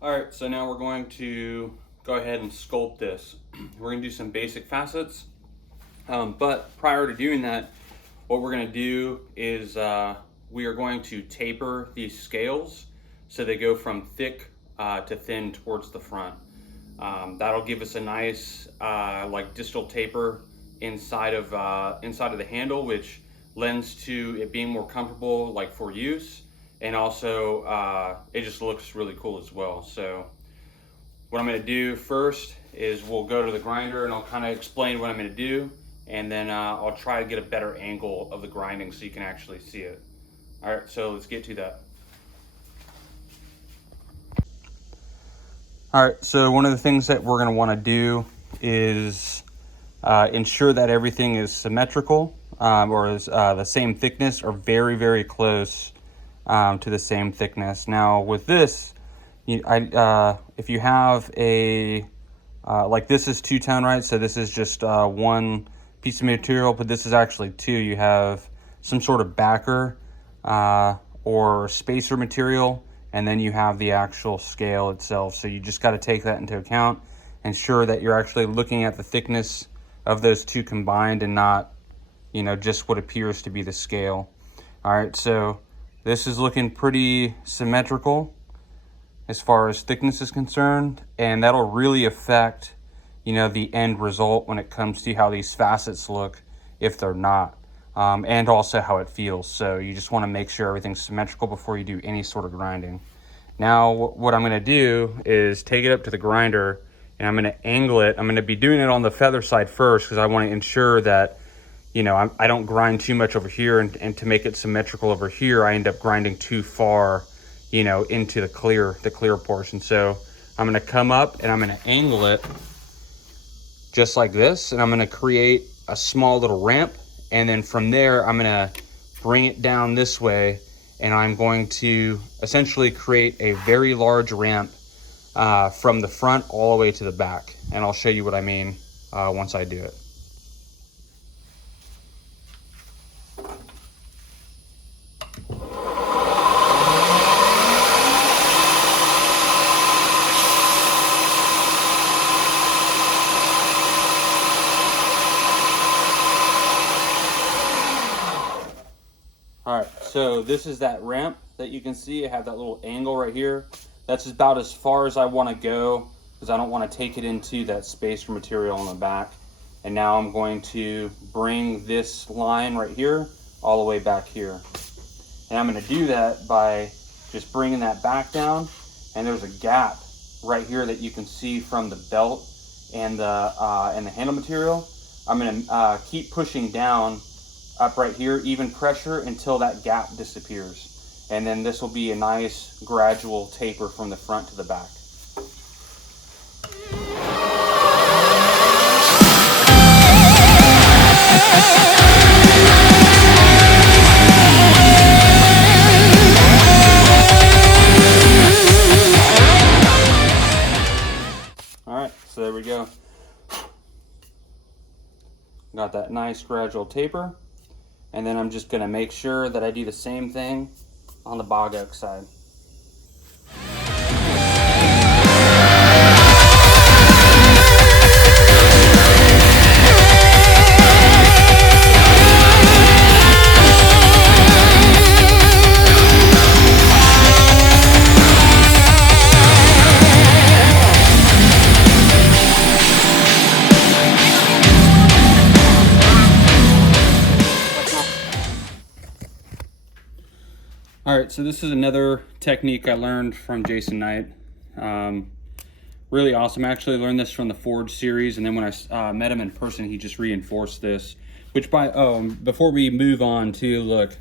Alright, so now we're going to go ahead and sculpt this. We're going to do some basic facets, but prior to doing that, what we're going to do is we are going to taper these scales so they go from thick to thin towards the front. That'll give us a nice like distal taper inside of the handle, which lends to it being more comfortable like for use, and also it just looks really cool as well. So what I'm going to do first is we'll go to the grinder and I'll kind of explain what I'm going to do, and then I'll try to get a better angle of the grinding so you can actually see it. All right, so let's get to that. All right, so one of the things that we're going to want to do is ensure that everything is symmetrical, or is the same thickness or very, very close to the same thickness. Now with this, if you have a, like this is two-tone, right? So this is just one piece of material, but this is actually two. You have some sort of backer or spacer material, and then you have the actual scale itself. So you just got to take that into account, ensure that you're actually looking at the thickness of those two combined and not, you know, just what appears to be the scale. All right, so this is looking pretty symmetrical as far as thickness is concerned, and that'll really affect, you know, the end result when it comes to how these facets look if they're not, and also how it feels. So you just want to make sure everything's symmetrical before you do any sort of grinding. Now what I'm going to do is take it up to the grinder and I'm going to angle it. I'm going to be doing it on the feather side first because I want to ensure that, you know, I don't grind too much over here, and to make it symmetrical over here, I end up grinding too far, you know, into the clear portion. So I'm going to come up and I'm going to angle it just like this, and I'm going to create a small little ramp, and then from there I'm going to bring it down this way, and I'm going to essentially create a very large ramp from the front all the way to the back, and I'll show you what I mean once I do it. All right, so this is that ramp that you can see. I have that little angle right here. That's about as far as I want to go because I don't want to take it into that spacer material on the back. And now I'm going to bring this line right here all the way back here. And I'm going to do that by just bringing that back down. And there's a gap right here that you can see from the belt and the handle material. I'm going to keep pushing down up right here, even pressure, until that gap disappears. And then this will be a nice gradual taper from the front to the back. All right, so there we go. Got that nice gradual taper. And then I'm just going to make sure that I do the same thing on the bog oak side. All right, so this is another technique I learned from Jason Knight. Really awesome. I actually learned this from the Forge series, and then when I met him in person, he just reinforced this. Which before we move on to, look,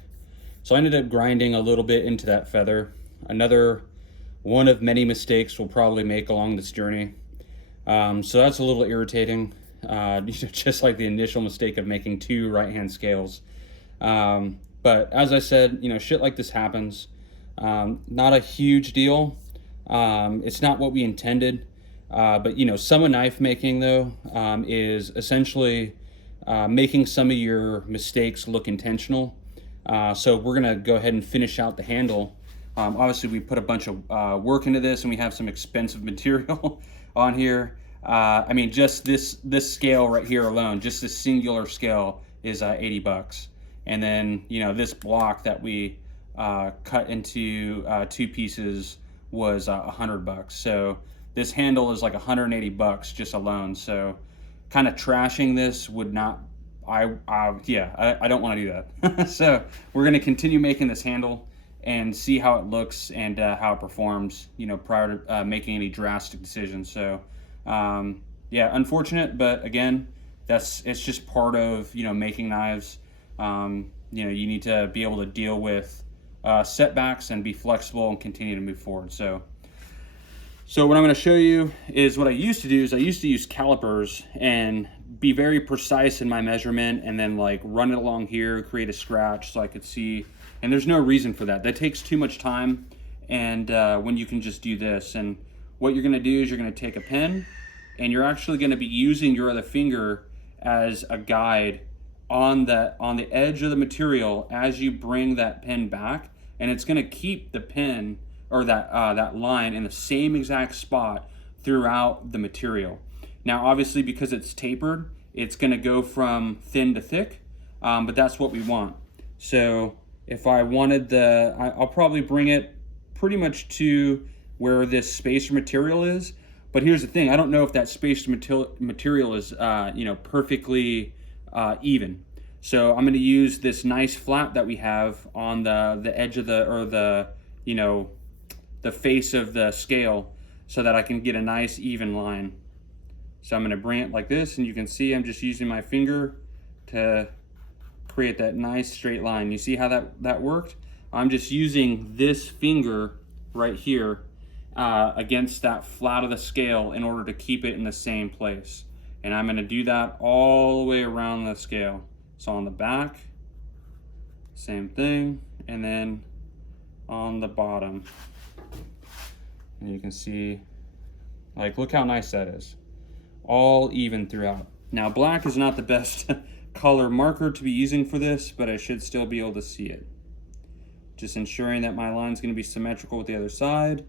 so I ended up grinding a little bit into that feather. Another one of many mistakes we'll probably make along this journey. So that's a little irritating, just like the initial mistake of making two right-hand scales. But as I said, you know, shit like this happens. Not a huge deal. It's not what we intended. But, you know, some of knife making, though, is essentially making some of your mistakes look intentional. So we're gonna go ahead and finish out the handle. Obviously we put a bunch of work into this, and we have some expensive material on here. I mean, just this scale right here alone, just this singular scale is 80 bucks. And then, you know, this block that we cut into 2 pieces was 100 bucks. So this handle is like 180 bucks just alone. So kind of trashing this would not, I don't want to do that. So we're going to continue making this handle and see how it looks and how it performs, you know, prior to making any drastic decisions. So yeah, unfortunate, but again, it's just part of, you know, making knives. You know, you need to be able to deal with setbacks and be flexible and continue to move forward. So what I'm going to show you is what I used to do is I used to use calipers and be very precise in my measurement, and then like run it along here, create a scratch so I could see. And there's no reason for that. That takes too much time. And when you can just do this, and what you're going to do is you're going to take a pen, and you're actually going to be using your other finger as a guide on the edge of the material as you bring that pen back, and it's going to keep the pen or that line in the same exact spot throughout the material. Now obviously because it's tapered, it's going to go from thin to thick, but that's what we want. So if I wanted I'll probably bring it pretty much to where this spacer material is. But here's the thing, I don't know if that spacer material is you know, perfectly even. So I'm going to use this nice flap that we have on the edge of the you know, the face of the scale, so that I can get a nice even line. So I'm going to bring it like this, and you can see I'm just using my finger to create that nice straight line. You see how that worked? I'm just using this finger right here against that flat of the scale in order to keep it in the same place. And I'm going to do that all the way around the scale. So on the back, same thing, and then on the bottom. And you can see, like, look how nice that is. All even throughout. Now black is not the best color marker to be using for this, but I should still be able to see it. Just ensuring that my line's going to be symmetrical with the other side,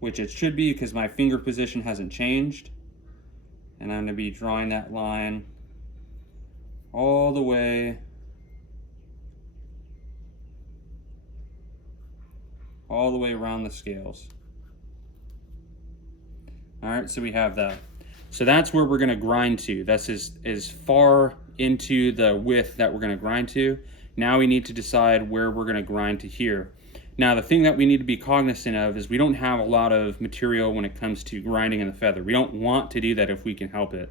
which it should be because my finger position hasn't changed. And I'm going to be drawing that line all the way around the scales. All right, so we have that. So that's where we're going to grind to. That's as far into the width that we're going to grind to. Now we need to decide where we're going to grind to here. Now the thing that we need to be cognizant of is we don't have a lot of material when it comes to grinding in the feather. We don't want to do that if we can help it.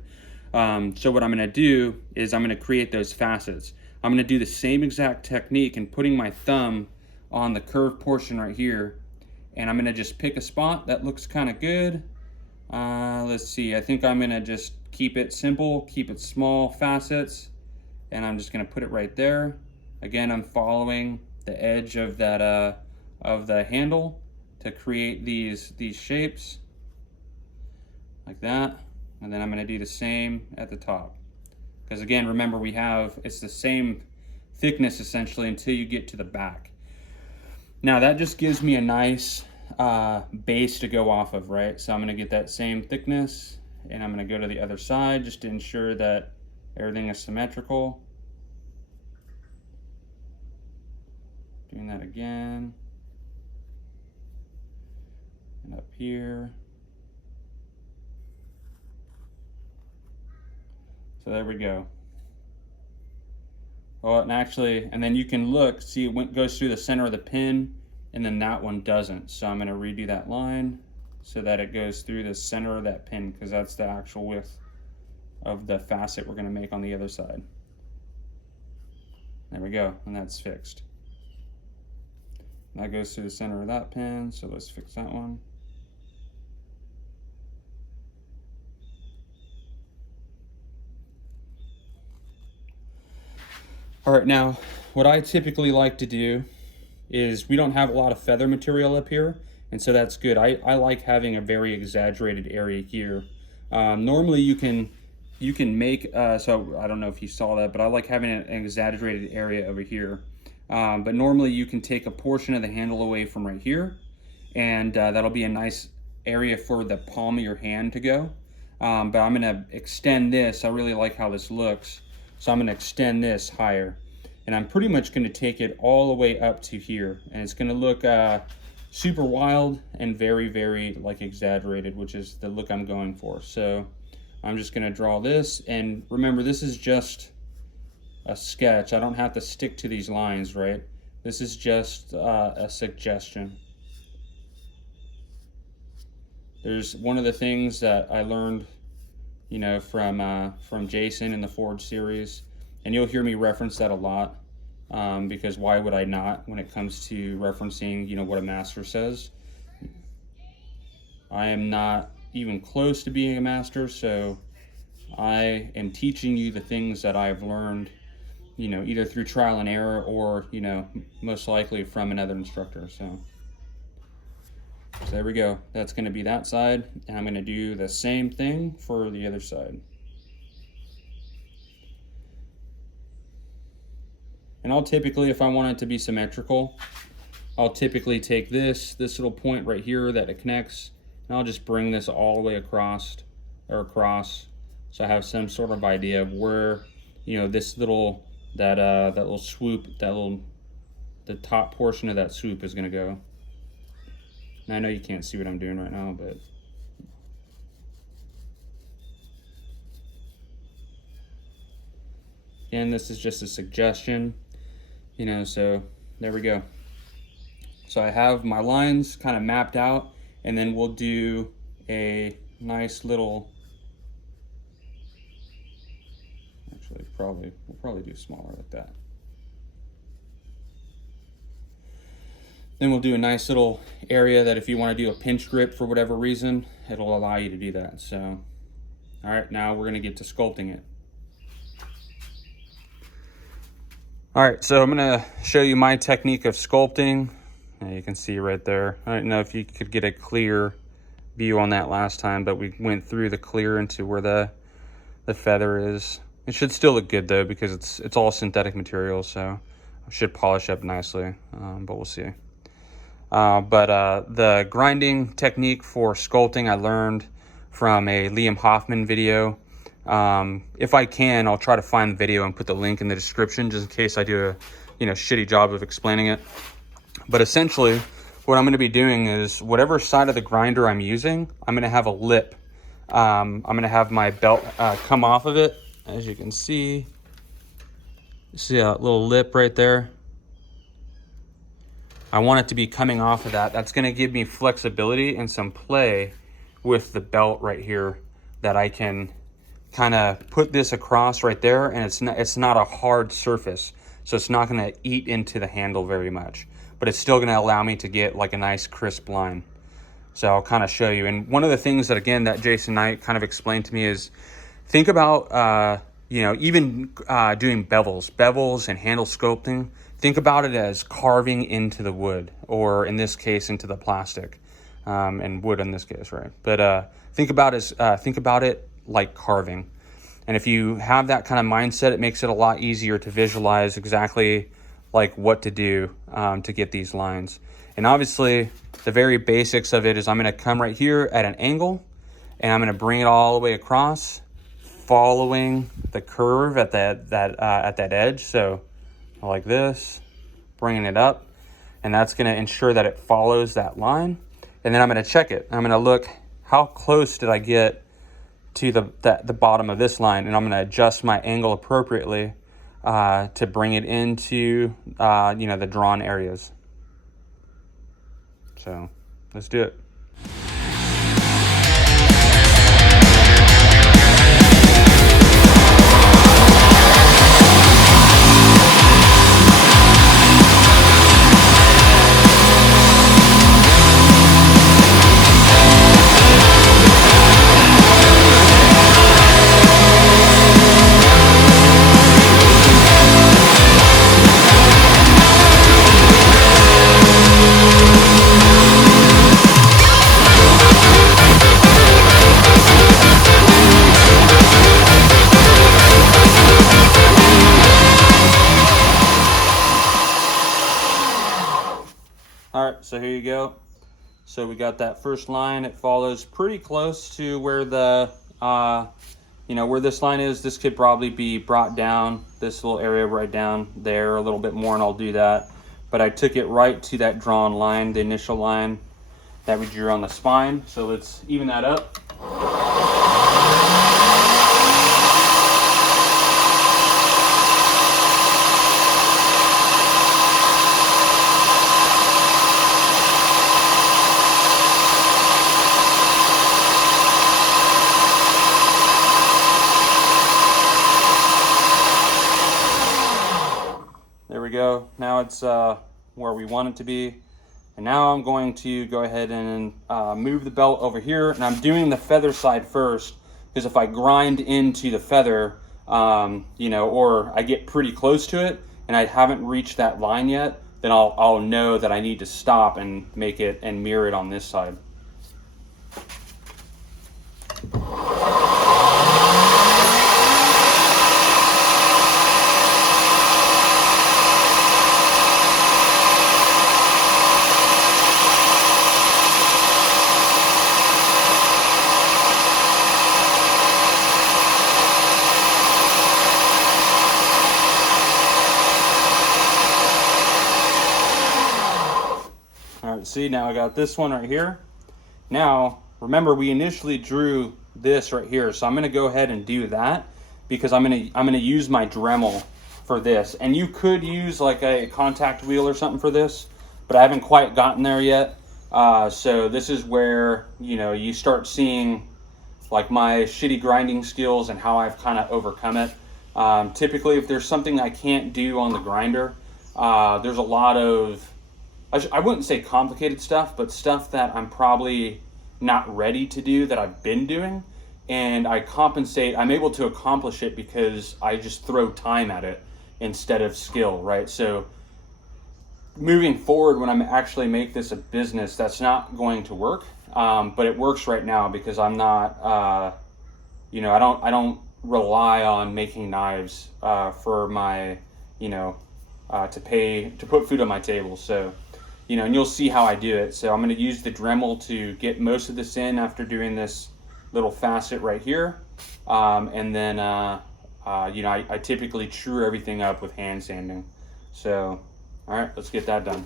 So what I'm going to do is I'm going to create those facets. I'm going to do the same exact technique and putting my thumb on the curved portion right here, and I'm going to just pick a spot that looks kind of good. Let's see, I think I'm going to just keep it simple, keep it small facets, and I'm just going to put it right there. Again, I'm following the edge of that of the handle to create these shapes like that. And then I'm going to do the same at the top, because again, remember, it's the same thickness essentially until you get to the back. Now that just gives me a nice base to go off of, right? So I'm going to get that same thickness, and I'm going to go to the other side just to ensure that everything is symmetrical. Doing that again, and up here. So there we go. Oh, and then you can look, see it goes through the center of the pin, and then that one doesn't. So I'm going to redo that line so that it goes through the center of that pin, because that's the actual width of the facet we're going to make on the other side. There we go, and that's fixed. That goes through the center of that pin, so let's fix that one. All right, now what I typically like to do is, we don't have a lot of feather material up here, and so that's good. I like having a very exaggerated area here. Normally you can make, so I don't know if you saw that, but I like having an exaggerated area over here. But normally you can take a portion of the handle away from right here, and that'll be a nice area for the palm of your hand to go. But I'm gonna extend this. I really like how this looks, so I'm gonna extend this higher. And I'm pretty much gonna take it all the way up to here, and it's gonna look super wild and very, very like exaggerated, which is the look I'm going for. So I'm just gonna draw this, and remember, this is just a sketch. I don't have to stick to these lines, right? This is just a suggestion. There's one of the things that I learned, you know, from Jason in the Forge series, and you'll hear me reference that a lot, because why would I not when it comes to referencing, you know, what a master says? I am not even close to being a master, so I am teaching you the things that I've learned, you know, either through trial and error or, you know, most likely from another instructor. So there we go. That's going to be that side, and I'm going to do the same thing for the other side. And I'll typically, if I want it to be symmetrical, I'll typically take this little point right here that it connects, and I'll just bring this all the way across, so I have some sort of idea of where, you know, this little, that little swoop, the top portion of that swoop is going to go. And I know you can't see what I'm doing right now, but again, this is just a suggestion, you know, so there we go. So I have my lines kind of mapped out, and then we'll do a nice little, actually we'll probably do smaller like that. Then we'll do a nice little area that if you want to do a pinch grip for whatever reason, it'll allow you to do that. So, all right, now we're going to get to sculpting it. All right, so I'm going to show you my technique of sculpting. You can see right there. I don't know if you could get a clear view on that last time, but we went through the clear into where the feather is. It should still look good though, because it's all synthetic material, so it should polish up nicely, but we'll see. The grinding technique for sculpting I learned from a Liam Hoffman video. If I can, I'll try to find the video and put the link in the description, just in case I do a shitty job of explaining it. But essentially, what I'm going to be doing is whatever side of the grinder I'm using, I'm going to have a lip. I'm going to have my belt come off of it. As you can see a little lip right there. I want it to be coming off of that. That's going to give me flexibility and some play with the belt right here, that I can kind of put this across right there, and it's not a hard surface, so it's not going to eat into the handle very much, but it's still going to allow me to get like a nice crisp line. So I'll kind of show you. And one of the things that, again, that Jason Knight kind of explained to me is, think about even doing bevels and handle sculpting. Think about it as carving into the wood, or in this case, into the plastic, and wood in this case, right? But think about it like carving. And if you have that kind of mindset, it makes it a lot easier to visualize exactly like what to do to get these lines. And obviously, the very basics of it is I'm going to come right here at an angle, and I'm going to bring it all the way across, following the curve at that edge. So like this, bringing it up, and that's going to ensure that it follows that line. And then I'm going to check it. I'm going to look, how close did I get to the bottom of this line, and I'm going to adjust my angle appropriately to bring it into the drawn areas. So let's do it. All right, so here you go. So we got that first line. It follows pretty close to where the, where this line is. This could probably be brought down, this little area right down there a little bit more, and I'll do that. But I took it right to that drawn line, the initial line that we drew on the spine. So let's even that up. There we go. Now it's where we want it to be. And now I'm going to go ahead and move the belt over here. And I'm doing the feather side first, because if I grind into the feather, or I get pretty close to it and I haven't reached that line yet, then I'll know that I need to stop and make it and mirror it on this side. All right, see, now I got this one right here. Now, remember we initially drew this right here, so I'm gonna go ahead and do that because I'm gonna use my Dremel for this. And you could use like a contact wheel or something for this, but I haven't quite gotten there yet. So this is where, you start seeing like my shitty grinding skills and how I've kind of overcome it. Typically, if there's something I can't do on the grinder, there's a lot of, I wouldn't say complicated stuff, but stuff that I'm probably not ready to do that I've been doing, and I'm able to accomplish it because I just throw time at it instead of skill, right? So moving forward, when I actually make this a business, that's not going to work, but it works right now because I'm not, I don't rely on making knives for my, to put food on my table. So, and you'll see how I do it. So I'm going to use the Dremel to get most of this in after doing this little facet right here. And then, I typically true everything up with hand sanding. So, all right, let's get that done.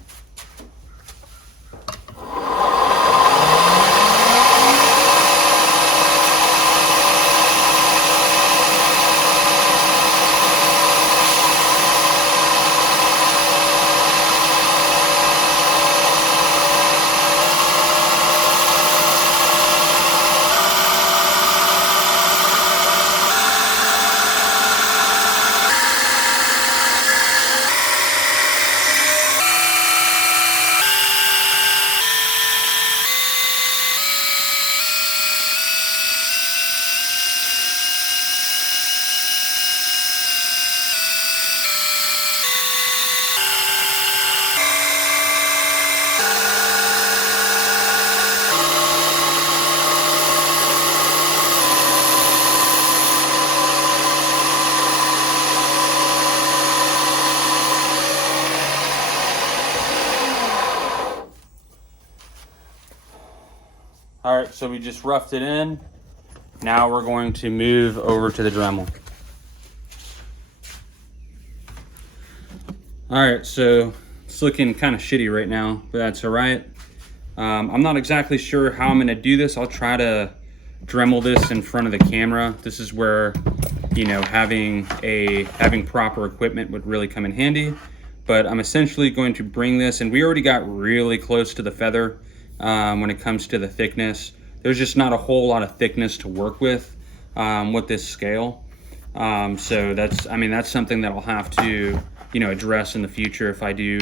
All right, so we just roughed it in. Now we're going to move over to the Dremel. All right, so it's looking kind of shitty right now, but that's all right. I'm not exactly sure how I'm gonna do this. I'll try to Dremel this in front of the camera. This is where, having proper equipment would really come in handy. But I'm essentially going to bring this, and we already got really close to the feather when it comes to the thickness. There's just not a whole lot of thickness to work with this scale. So that's something that I'll have to, address in the future if I do,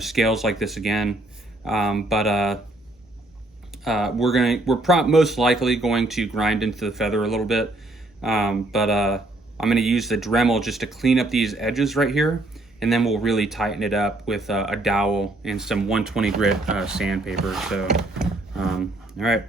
scales like this again. We're most likely going to grind into the feather a little bit. I'm gonna use the Dremel just to clean up these edges right here, and then we'll really tighten it up with a dowel and some 120 grit sandpaper. So, all right.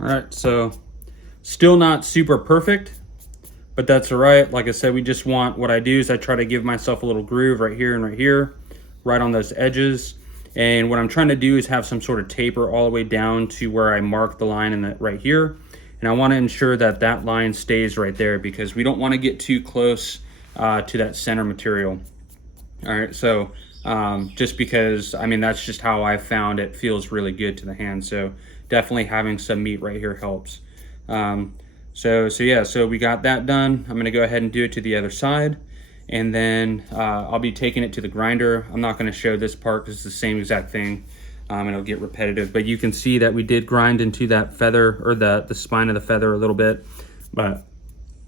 All right, so still not super perfect, but that's all right. Like I said, we just want, what I do is I try to give myself a little groove right here and right here, right on those edges. And what I'm trying to do is have some sort of taper all the way down to where I mark the line in that right here. And I want to ensure that that line stays right there because we don't want to get too close to that center material. All right, so just because, I mean, that's just how I found it feels really good to the hand. So definitely having some meat right here helps. So yeah, so we got that done. I'm gonna go ahead and do it to the other side. And then I'll be taking it to the grinder. I'm not gonna show this part because it's the same exact thing. And it'll get repetitive, but you can see that we did grind into that feather, or the spine of the feather a little bit, but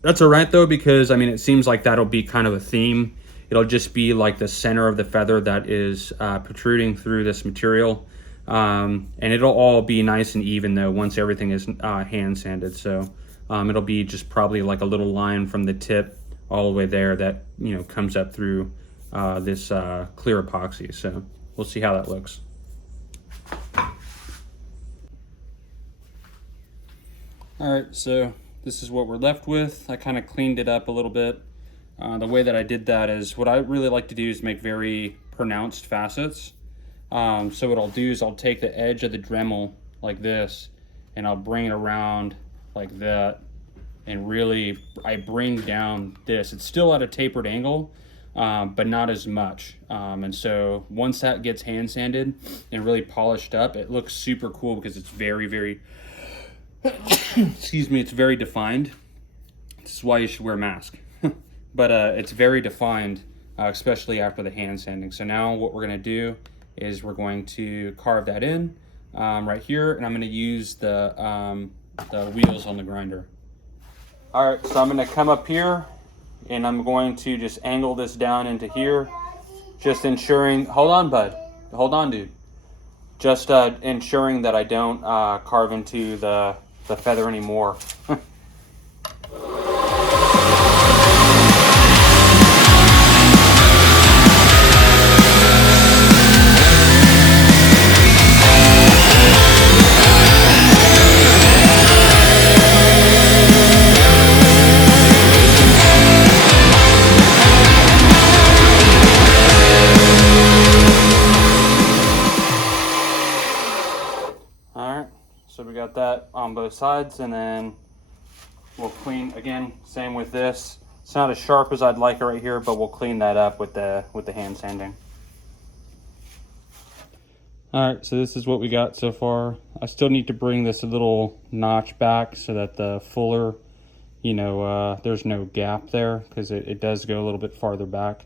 that's all right though, because I mean, it seems like that'll be kind of a theme. It'll just be like the center of the feather that is protruding through this material. And it'll all be nice and even though once everything is hand sanded. So it'll be just probably like a little line from the tip all the way there that, you know, comes up through this clear epoxy. So we'll see how that looks. All right, so this is what we're left with. I kind of cleaned it up a little bit. The way that I did that is, what I really like to do is make very pronounced facets. So what I'll do is I'll take the edge of the Dremel like this, and I'll bring it around like that, and really I bring down this. It's still at a tapered angle, but not as much. And so once that gets hand sanded and really polished up, it looks super cool because it's very excuse me, it's very defined. This is why you should wear a mask. But it's very defined, especially after the hand sanding. So now what we're gonna do is we're going to carve that in right here, and I'm gonna use the wheels on the grinder. All right, so I'm gonna come up here and I'm going to just angle this down into here, just ensuring, hold on, bud. Hold on, dude. Just ensuring that I don't carve into the feather anymore. So we got that on both sides, and then we'll clean again. Same with this. It's not as sharp as I'd like it right here, but we'll clean that up with the hand sanding. All right, so this is what we got so far. I still need to bring this a little notch back so that the fuller, you know, there's no gap there, because it does go a little bit farther back.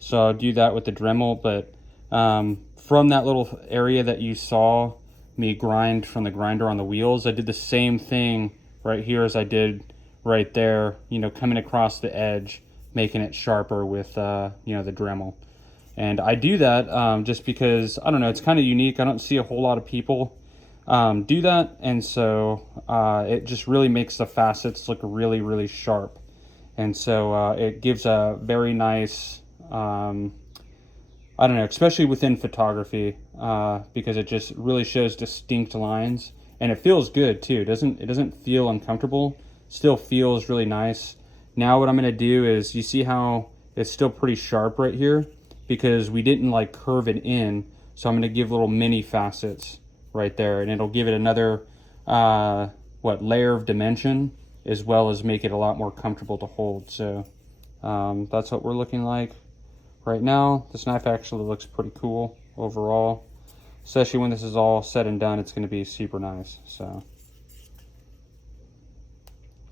So I'll do that with the Dremel, but from that little area that you saw me grind from the grinder on the wheels, I did the same thing right here as I did right there, you know, coming across the edge, making it sharper with, you know, the Dremel. And I do that just because, I don't know, it's kind of unique. I don't see a whole lot of people do that. And so it just really makes the facets look really sharp. And so it gives a very nice, I don't know, especially within photography, because it just really shows distinct lines, and it feels good too. It doesn't feel uncomfortable. Still feels really nice. Now what I'm gonna do is, you see how it's still pretty sharp right here, because we didn't like curve it in. So I'm gonna give little mini facets right there, and it'll give it another layer of dimension, as well as make it a lot more comfortable to hold. So that's what we're looking like right now. This knife actually looks pretty cool overall, especially when this is all said and done. It's going to be super nice. So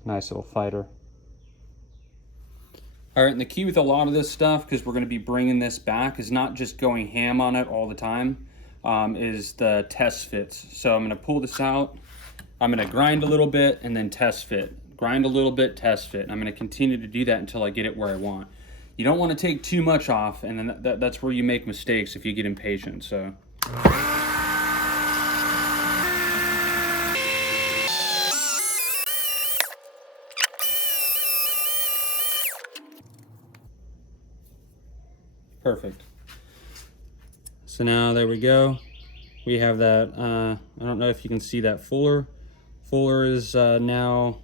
nice little fighter. All right, and the key with a lot of this stuff, because we're going to be bringing this back, is not just going ham on it all the time, is the test fits. So I'm going to pull this out, I'm going to grind a little bit and then test fit, grind a little bit, test fit. And I'm going to continue to do that until I get it where I want. You don't want to take too much off, and then that's where you make mistakes if you get impatient. So perfect. So now there we go. We have that, I don't know if you can see that fuller fuller is now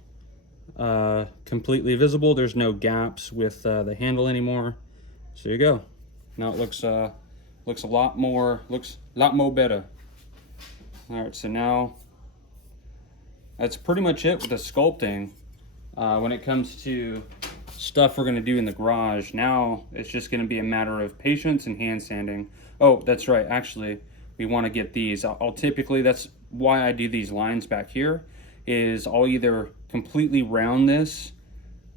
completely visible. There's no gaps with the handle anymore. So there you go. Now it looks a lot more better. All right, so now that's pretty much it with the sculpting. When it comes to stuff we're gonna do in the garage, now it's just gonna be a matter of patience and hand sanding. Oh, that's right, actually, we wanna get these. I'll typically, that's why I do these lines back here, is I'll either completely round this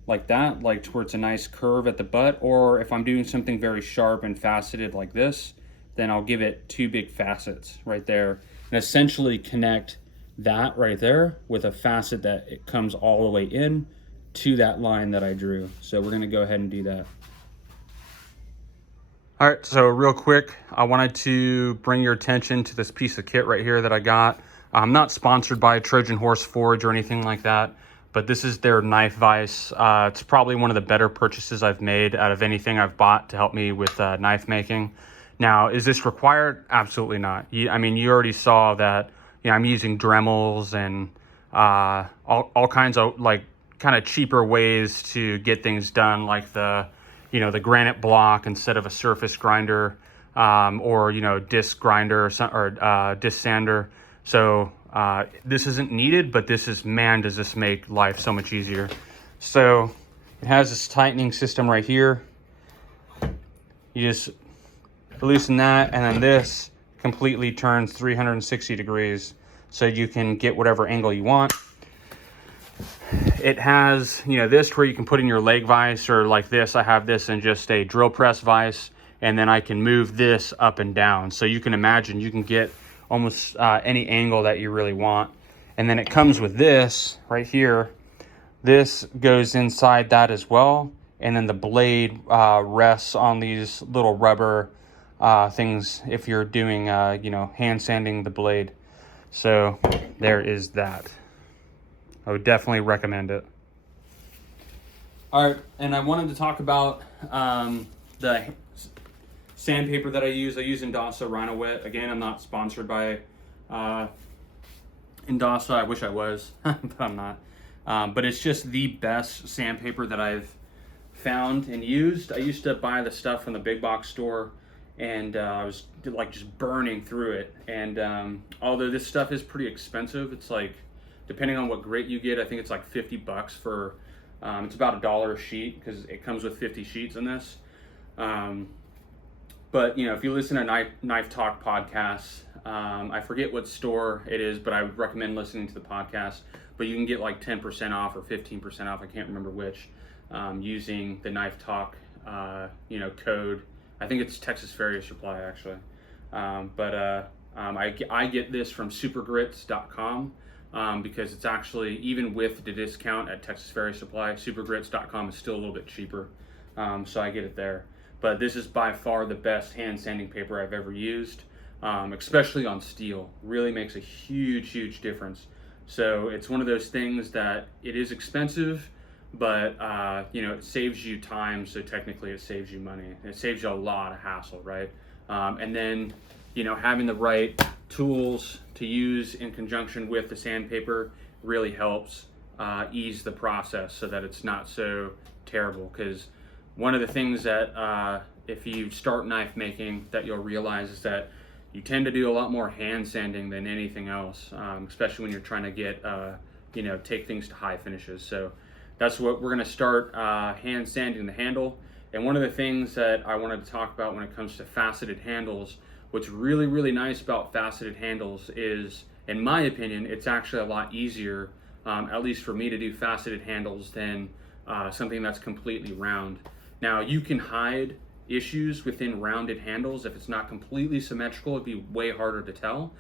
like that, like towards a nice curve at the butt, or if I'm doing something very sharp and faceted like this, then I'll give it 2 big facets right there and essentially connect that right there with a facet that it comes all the way in to that line that I drew. So we're gonna go ahead and do that. All right, so real quick, I wanted to bring your attention to this piece of kit right here that I got. I'm not sponsored by Trojan Horse Forge or anything like that, but this is their knife vise. It's probably one of the better purchases I've made out of anything I've bought to help me with knife making. Now, is this required? Absolutely not. I mean, you already saw that, you know, I'm using Dremels and all kinds of like kind of cheaper ways to get things done, like the, you know, the granite block instead of a surface grinder, or, you know, disc grinder or disc sander. So this isn't needed, but this is, man, does this make life so much easier. So it has this tightening system right here. You just loosen that, and then this completely turns 360 degrees so you can get whatever angle you want. It has, you know, this where you can put in your leg vise, or like this, I have this in just a drill press vise, and then I can move this up and down. So you can imagine you can get almost any angle that you really want. And then it comes with this right here. This goes inside that as well. And then the blade rests on these little rubber things if you're doing, you know, hand sanding the blade. So there is that. I would definitely recommend it. All right, and I wanted to talk about the sandpaper that I use. I use Indasa Rhino Wet. Again, I'm not sponsored by Indasa. I wish I was, but I'm not. But it's just the best sandpaper that I've found and used. I used to buy the stuff from the big box store, and I was like just burning through it. And although this stuff is pretty expensive, it's like, depending on what grade you get, I think it's like $50 for, it's about $1 a sheet because it comes with 50 sheets in this. But you know, if you listen to Knife Talk podcasts, I forget what store it is, but I would recommend listening to the podcast. But you can get like 10% off or 15% off, I can't remember which, using the Knife Talk, you know, code. I think it's Texas Farrier Supply actually. I get this from supergrits.com. Because it's actually, even with the discount at Texas Farrier Supply, supergrits.com is still a little bit cheaper, so I get it there. But this is by far the best hand sanding paper I've ever used, especially on steel. Really makes a huge difference. So it's one of those things that it is expensive, but you know, it saves you time, so technically it saves you money. It saves you a lot of hassle, right? And then, you know, having the right tools to use in conjunction with the sandpaper really helps ease the process so that it's not so terrible. Because one of the things that if you start knife making that you'll realize is that you tend to do a lot more hand sanding than anything else, especially when you're trying to get, you know, take things to high finishes. So that's what we're gonna start, hand sanding the handle. And one of the things that I wanted to talk about when it comes to faceted handles, what's really nice about faceted handles is, in my opinion, it's actually a lot easier, at least for me, to do faceted handles than something that's completely round. Now, you can hide issues within rounded handles. If it's not completely symmetrical, it'd be way harder to tell,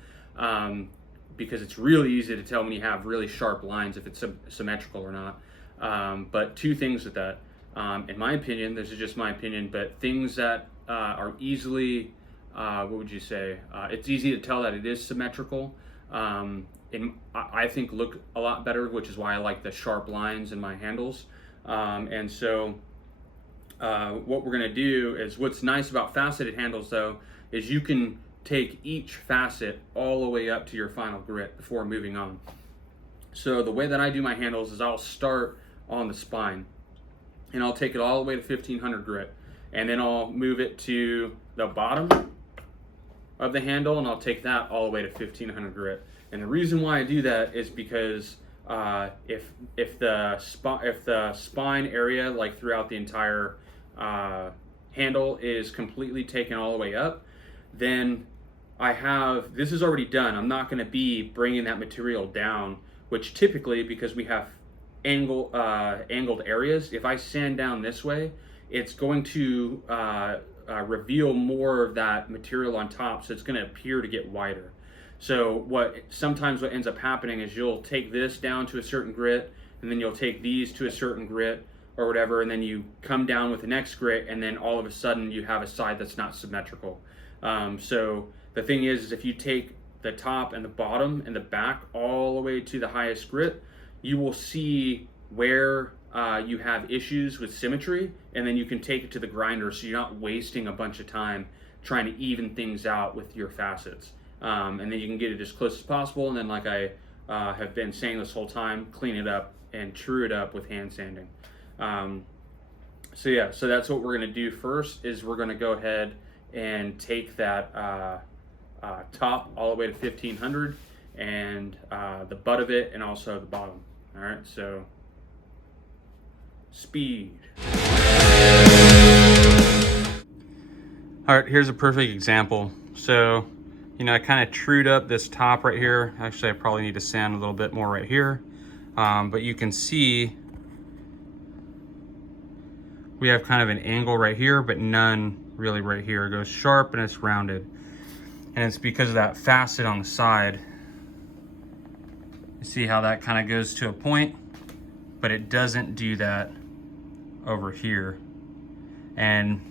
because it's really easy to tell when you have really sharp lines if it's symmetrical or not. But two things with that, in my opinion, this is just my opinion, but things that are easily, what would you say? It's easy to tell that it is symmetrical. I think look a lot better, which is why I like the sharp lines in my handles. And so what we're gonna do is, what's nice about faceted handles though, is you can take each facet all the way up to your final grit before moving on. So the way that I do my handles is I'll start on the spine and I'll take it all the way to 1500 grit, and then I'll move it to the bottom of the handle and I'll take that all the way to 1500 grit. And the reason why I do that is because if the spine area, like throughout the entire handle, is completely taken all the way up, then this is already done. I'm not going to be bringing that material down, which typically, because we have angled areas, if I sand down this way, it's going to reveal more of that material on top, so it's going to appear to get wider. So sometimes what ends up happening is you'll take this down to a certain grit, and then you'll take these to a certain grit or whatever, and then you come down with the next grit, and then all of a sudden you have a side that's not symmetrical. So the thing is if you take the top and the bottom and the back all the way to the highest grit, you will see where you have issues with symmetry, and then you can take it to the grinder so you're not wasting a bunch of time trying to even things out with your facets. And then you can get it as close as possible, and then, like I have been saying this whole time, clean it up and true it up with hand sanding. So yeah, so that's what we're going to do first, is we're going to go ahead and take that top all the way to 1500 and the butt of it and also the bottom. All right, so speed. All right, here's a perfect example. So, I kind of trued up this top right here. Actually, I probably need to sand a little bit more right here. But you can see we have kind of an angle right here, but none really right here. It goes sharp and it's rounded. And it's because of that facet on the side. You see how that kind of goes to a point, but it doesn't do that over here. And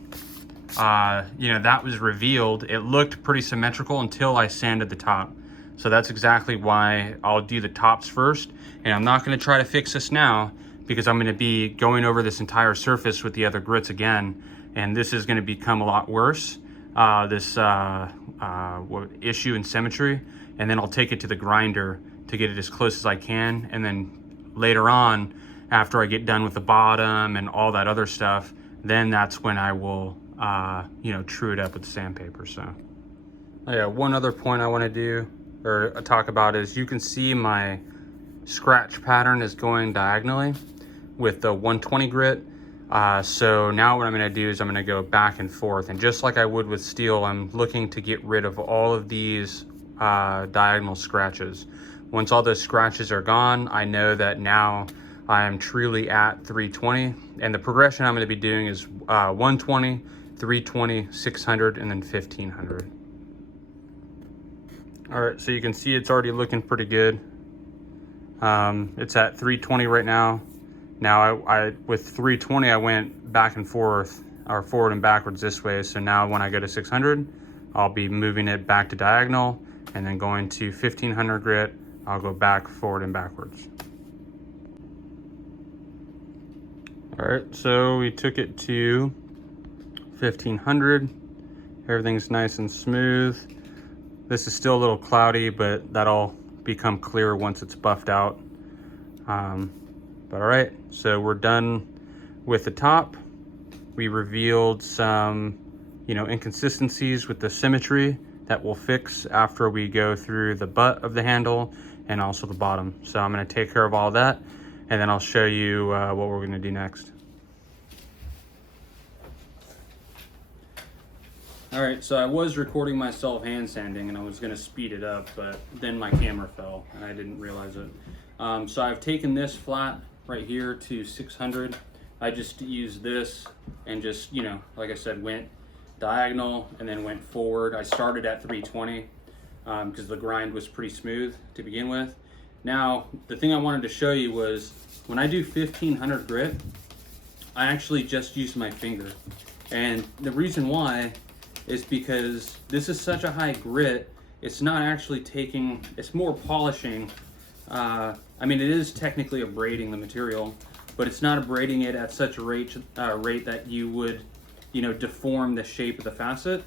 that was revealed. It looked pretty symmetrical until I sanded the top. So that's exactly why I'll do the tops first. And I'm not going to try to fix this now, because I'm going to be going over this entire surface with the other grits again. And this is going to become a lot worse, this issue in symmetry. And then I'll take it to the grinder to get it as close as I can. And then later on, after I get done with the bottom and all that other stuff, then that's when I will true it up with sandpaper. So yeah, one other point I want to do or talk about is you can see my scratch pattern is going diagonally with the 120 grit. So now what I'm going to do is I'm going to go back and forth, and just like I would with steel, I'm looking to get rid of all of these diagonal scratches. Once all those scratches are gone, I know that now I am truly at 320, and the progression I'm going to be doing is 120, 320, 600, and then 1500. All right, so you can see it's already looking pretty good. It's at 320 right now. Now I with 320 I went back and forth, or forward and backwards this way. So now when I go to 600, I'll be moving it back to diagonal, and then going to 1500 grit, I'll go back, forward, and backwards. All right, so we took it to 1500. Everything's nice and smooth. This is still a little cloudy, but that'll become clear once it's buffed out. But all right, so we're done with the top. We revealed some, inconsistencies with the symmetry that we'll fix after we go through the butt of the handle and also the bottom. So I'm going to take care of all that, and then I'll show you what we're going to do next. All right, so I was recording myself hand sanding, and I was going to speed it up, but then my camera fell and I didn't realize it. So I've taken this flat right here to 600. I just used this and just, like I said, went diagonal and then went forward. I started at 320 because the grind was pretty smooth to begin with. Now, the thing I wanted to show you was when I do 1500 grit, I actually just use my finger. And the reason why is because this is such a high grit, it's not actually taking, it's more polishing. It is technically abrading the material, but it's not abrading it at such a rate that you would, deform the shape of the facet.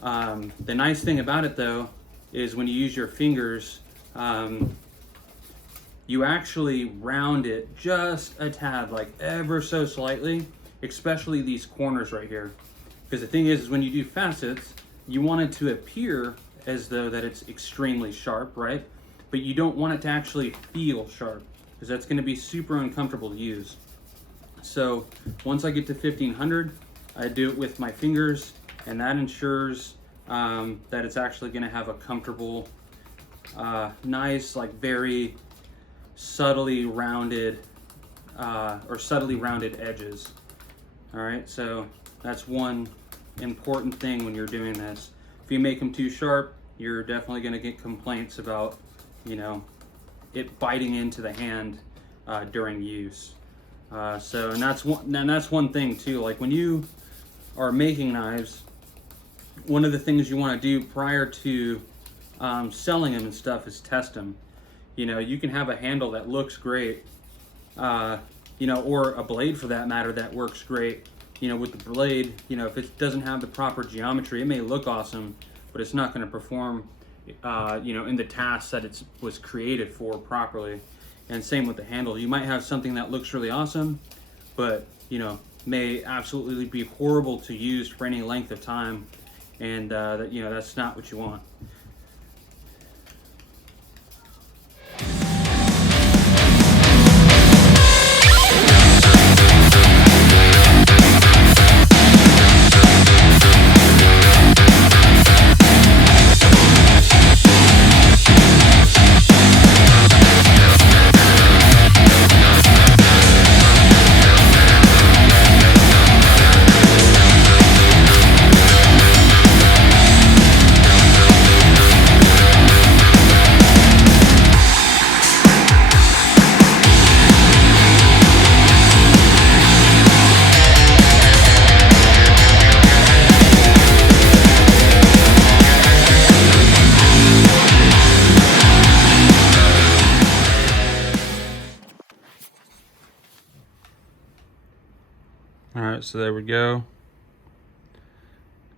The nice thing about it though, is when you use your fingers, you actually round it just a tad, like ever so slightly, especially these corners right here. Because the thing is when you do facets, you want it to appear as though that it's extremely sharp, right? But you don't want it to actually feel sharp, because that's going to be super uncomfortable to use. So once I get to 1500, I do it with my fingers, and that ensures that it's actually going to have a comfortable, nice, like very subtly rounded edges. All right, so that's one important thing when you're doing this. If you make them too sharp, you're definitely going to get complaints about, you know, it biting into the hand during use. And that's one thing too. Like when you are making knives, one of the things you want to do prior to selling them and stuff is test them. You know, you can have a handle that looks great, you know, or a blade for that matter that works great. You know, with the blade, you know, if it doesn't have the proper geometry, it may look awesome, but it's not going to perform, you know, in the task that it was created for properly. And same with the handle. You might have something that looks really awesome, but, you know, may absolutely be horrible to use for any length of time. And, that, you know, that's not what you want. All right, so there we go.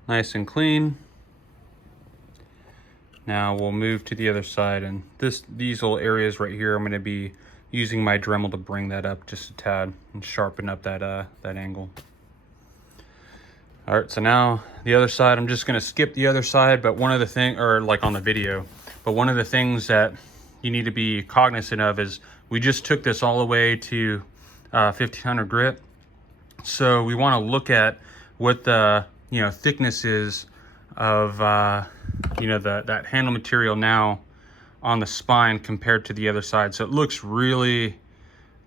Nice and clean. Now we'll move to the other side, and these little areas right here, I'm going to be using my Dremel to bring that up just a tad and sharpen up that angle. All right, so now the other side, I'm just going to skip the other side, but one of the things, or like on the video, but one of the things that you need to be cognizant of is we just took this all the way to 1500 grit. So we want to look at what the, you know, thickness is of, you know, that handle material now on the spine compared to the other side. So it looks really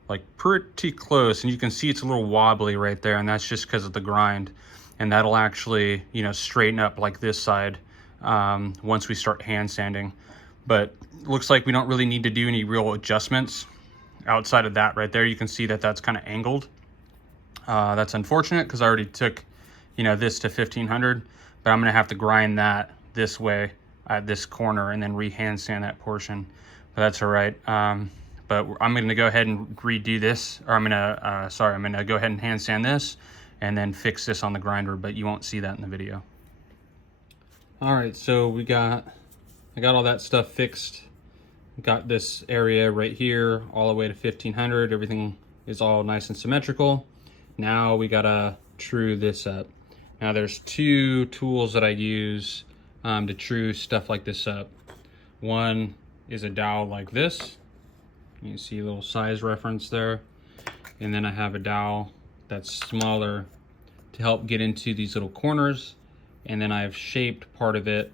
like pretty close, and you can see it's a little wobbly right there, and that's just because of the grind. And that'll actually, you know, straighten up like this side once we start hand sanding. But it looks like we don't really need to do any real adjustments outside of that right there. You can see that that's kind of angled. That's unfortunate because I already took, you know, this to 1500, but I'm gonna have to grind that this way at this corner and then re-hand sand that portion, but that's all right. But I'm gonna go ahead and redo this, or I'm gonna go ahead and hand sand this and then fix this on the grinder, but you won't see that in the video. All right, so I got all that stuff fixed. Got this area right here all the way to 1500. Everything is all nice and symmetrical. Now we gotta true this up. Now there's two tools that I use to true stuff like this up. One is a dowel like this. You can see a little size reference there. And then I have a dowel that's smaller to help get into these little corners. And then I've shaped part of it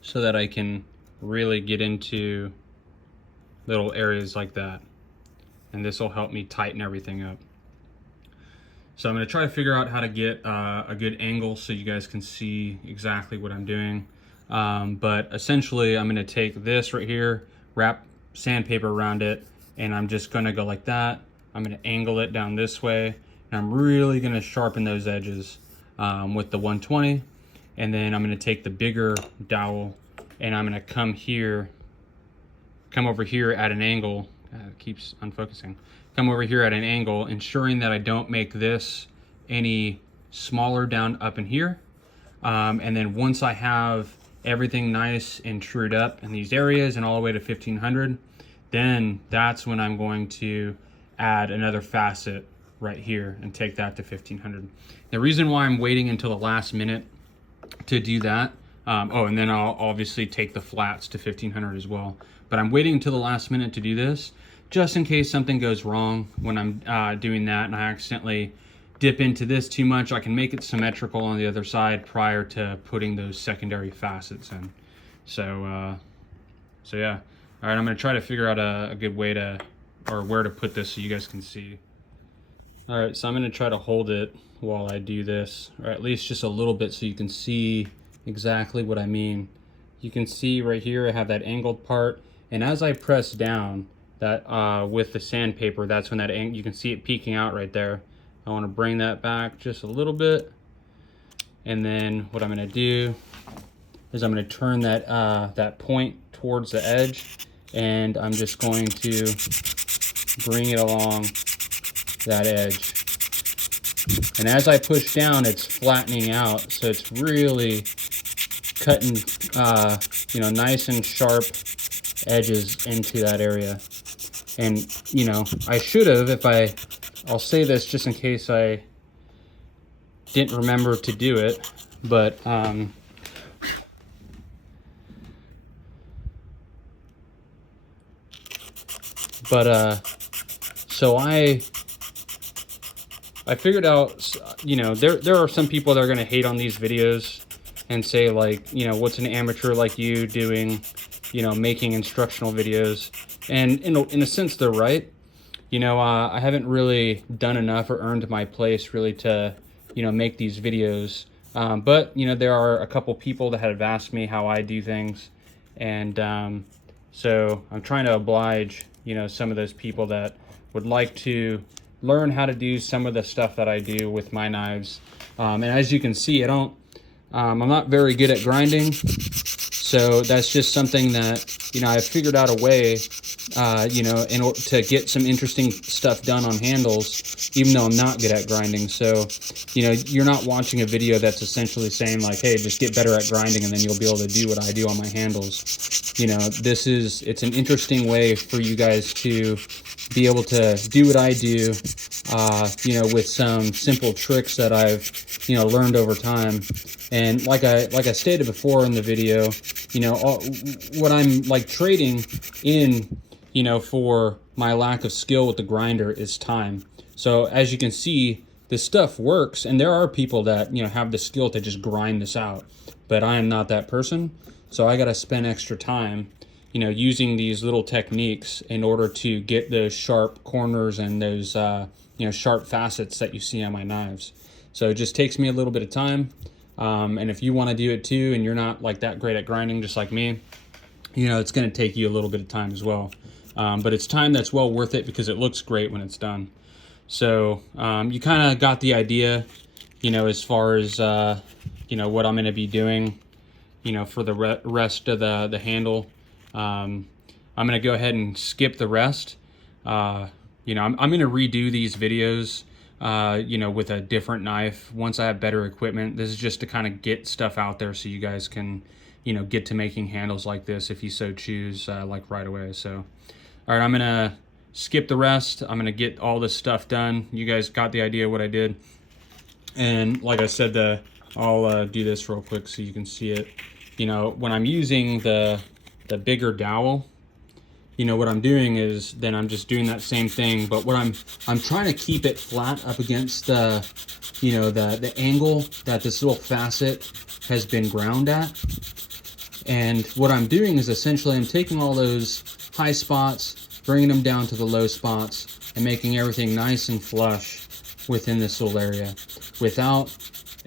so that I can really get into little areas like that. And this will help me tighten everything up. So I'm gonna try to figure out how to get a good angle so you guys can see exactly what I'm doing. But essentially I'm gonna take this right here, wrap sandpaper around it, and I'm just gonna go like that. I'm gonna angle it down this way, and I'm really gonna sharpen those edges with the 120. And then I'm gonna take the bigger dowel and I'm gonna come over here at an angle. It keeps unfocusing. Come over here at an angle, ensuring that I don't make this any smaller down up in here. And then once I have everything nice and trued up in these areas and all the way to 1500, then that's when I'm going to add another facet right here and take that to 1500. The reason why I'm waiting until the last minute to do that, and then I'll obviously take the flats to 1500 as well, but I'm waiting until the last minute to do this just in case something goes wrong when I'm doing that and I accidentally dip into this too much. I can make it symmetrical on the other side prior to putting those secondary facets in. So yeah. All right, I'm gonna try to figure out a good way to, or where to put this so you guys can see. All right, so I'm gonna try to hold it while I do this, or at least just a little bit so you can see exactly what I mean. You can see right here I have that angled part, and as I press down that with the sandpaper, that's when that you can see it peeking out right there. I want to bring that back just a little bit, and then what I'm going to do is I'm going to turn that that point towards the edge, and I'm just going to bring it along that edge. And as I push down, it's flattening out, so it's really cutting, you know, nice and sharp edges into that area. And, you know, I should have, I'll say this just in case I didn't remember to do it, but, so I figured out, you know, there are some people that are going to hate on these videos and say, like, you know, what's an amateur like you doing, you know, making instructional videos. And in a sense, they're right. You know, I haven't really done enough or earned my place really to, you know, make these videos. But, you know, there are a couple people that have asked me how I do things. And so I'm trying to oblige, you know, some of those people that would like to learn how to do some of the stuff that I do with my knives. And as you can see, I'm not very good at grinding. So that's just something that, you know, I've figured out a way, you know, in order to get some interesting stuff done on handles, even though I'm not good at grinding. So, you know, you're not watching a video that's essentially saying like, hey, just get better at grinding and then you'll be able to do what I do on my handles. You know, it's an interesting way for you guys to be able to do what I do, you know, with some simple tricks that I've, you know, learned over time. And like I stated before in the video, you know, what I'm like trading in, you know, for my lack of skill with the grinder is time. So as you can see, this stuff works, and there are people that, you know, have the skill to just grind this out, but I am not that person. So I got to spend extra time, you know, using these little techniques in order to get those sharp corners and those, you know, sharp facets that you see on my knives. So it just takes me a little bit of time. And if you want to do it too, and you're not like that great at grinding, just like me, you know, it's going to take you a little bit of time as well. But it's time that's well worth it because it looks great when it's done. So, you kind of got the idea, you know, as far as, you know, what I'm going to be doing, you know, for the rest of the handle. I'm going to go ahead and skip the rest. You know, I'm going to redo these videos, you know, with a different knife once I have better equipment. This is just to kind of get stuff out there so you guys can, you know, get to making handles like this if you so choose, like right away. So, all right, I'm going to skip the rest. I'm going to get all this stuff done. You guys got the idea of what I did. And like I said, I'll do this real quick so you can see it. You know, when I'm using the bigger dowel, you know, what I'm doing is then I'm just doing that same thing, but what I'm trying to keep it flat up against the, you know, the angle that this little facet has been ground at. And what I'm doing is essentially I'm taking all those high spots, bringing them down to the low spots, and making everything nice and flush within this little area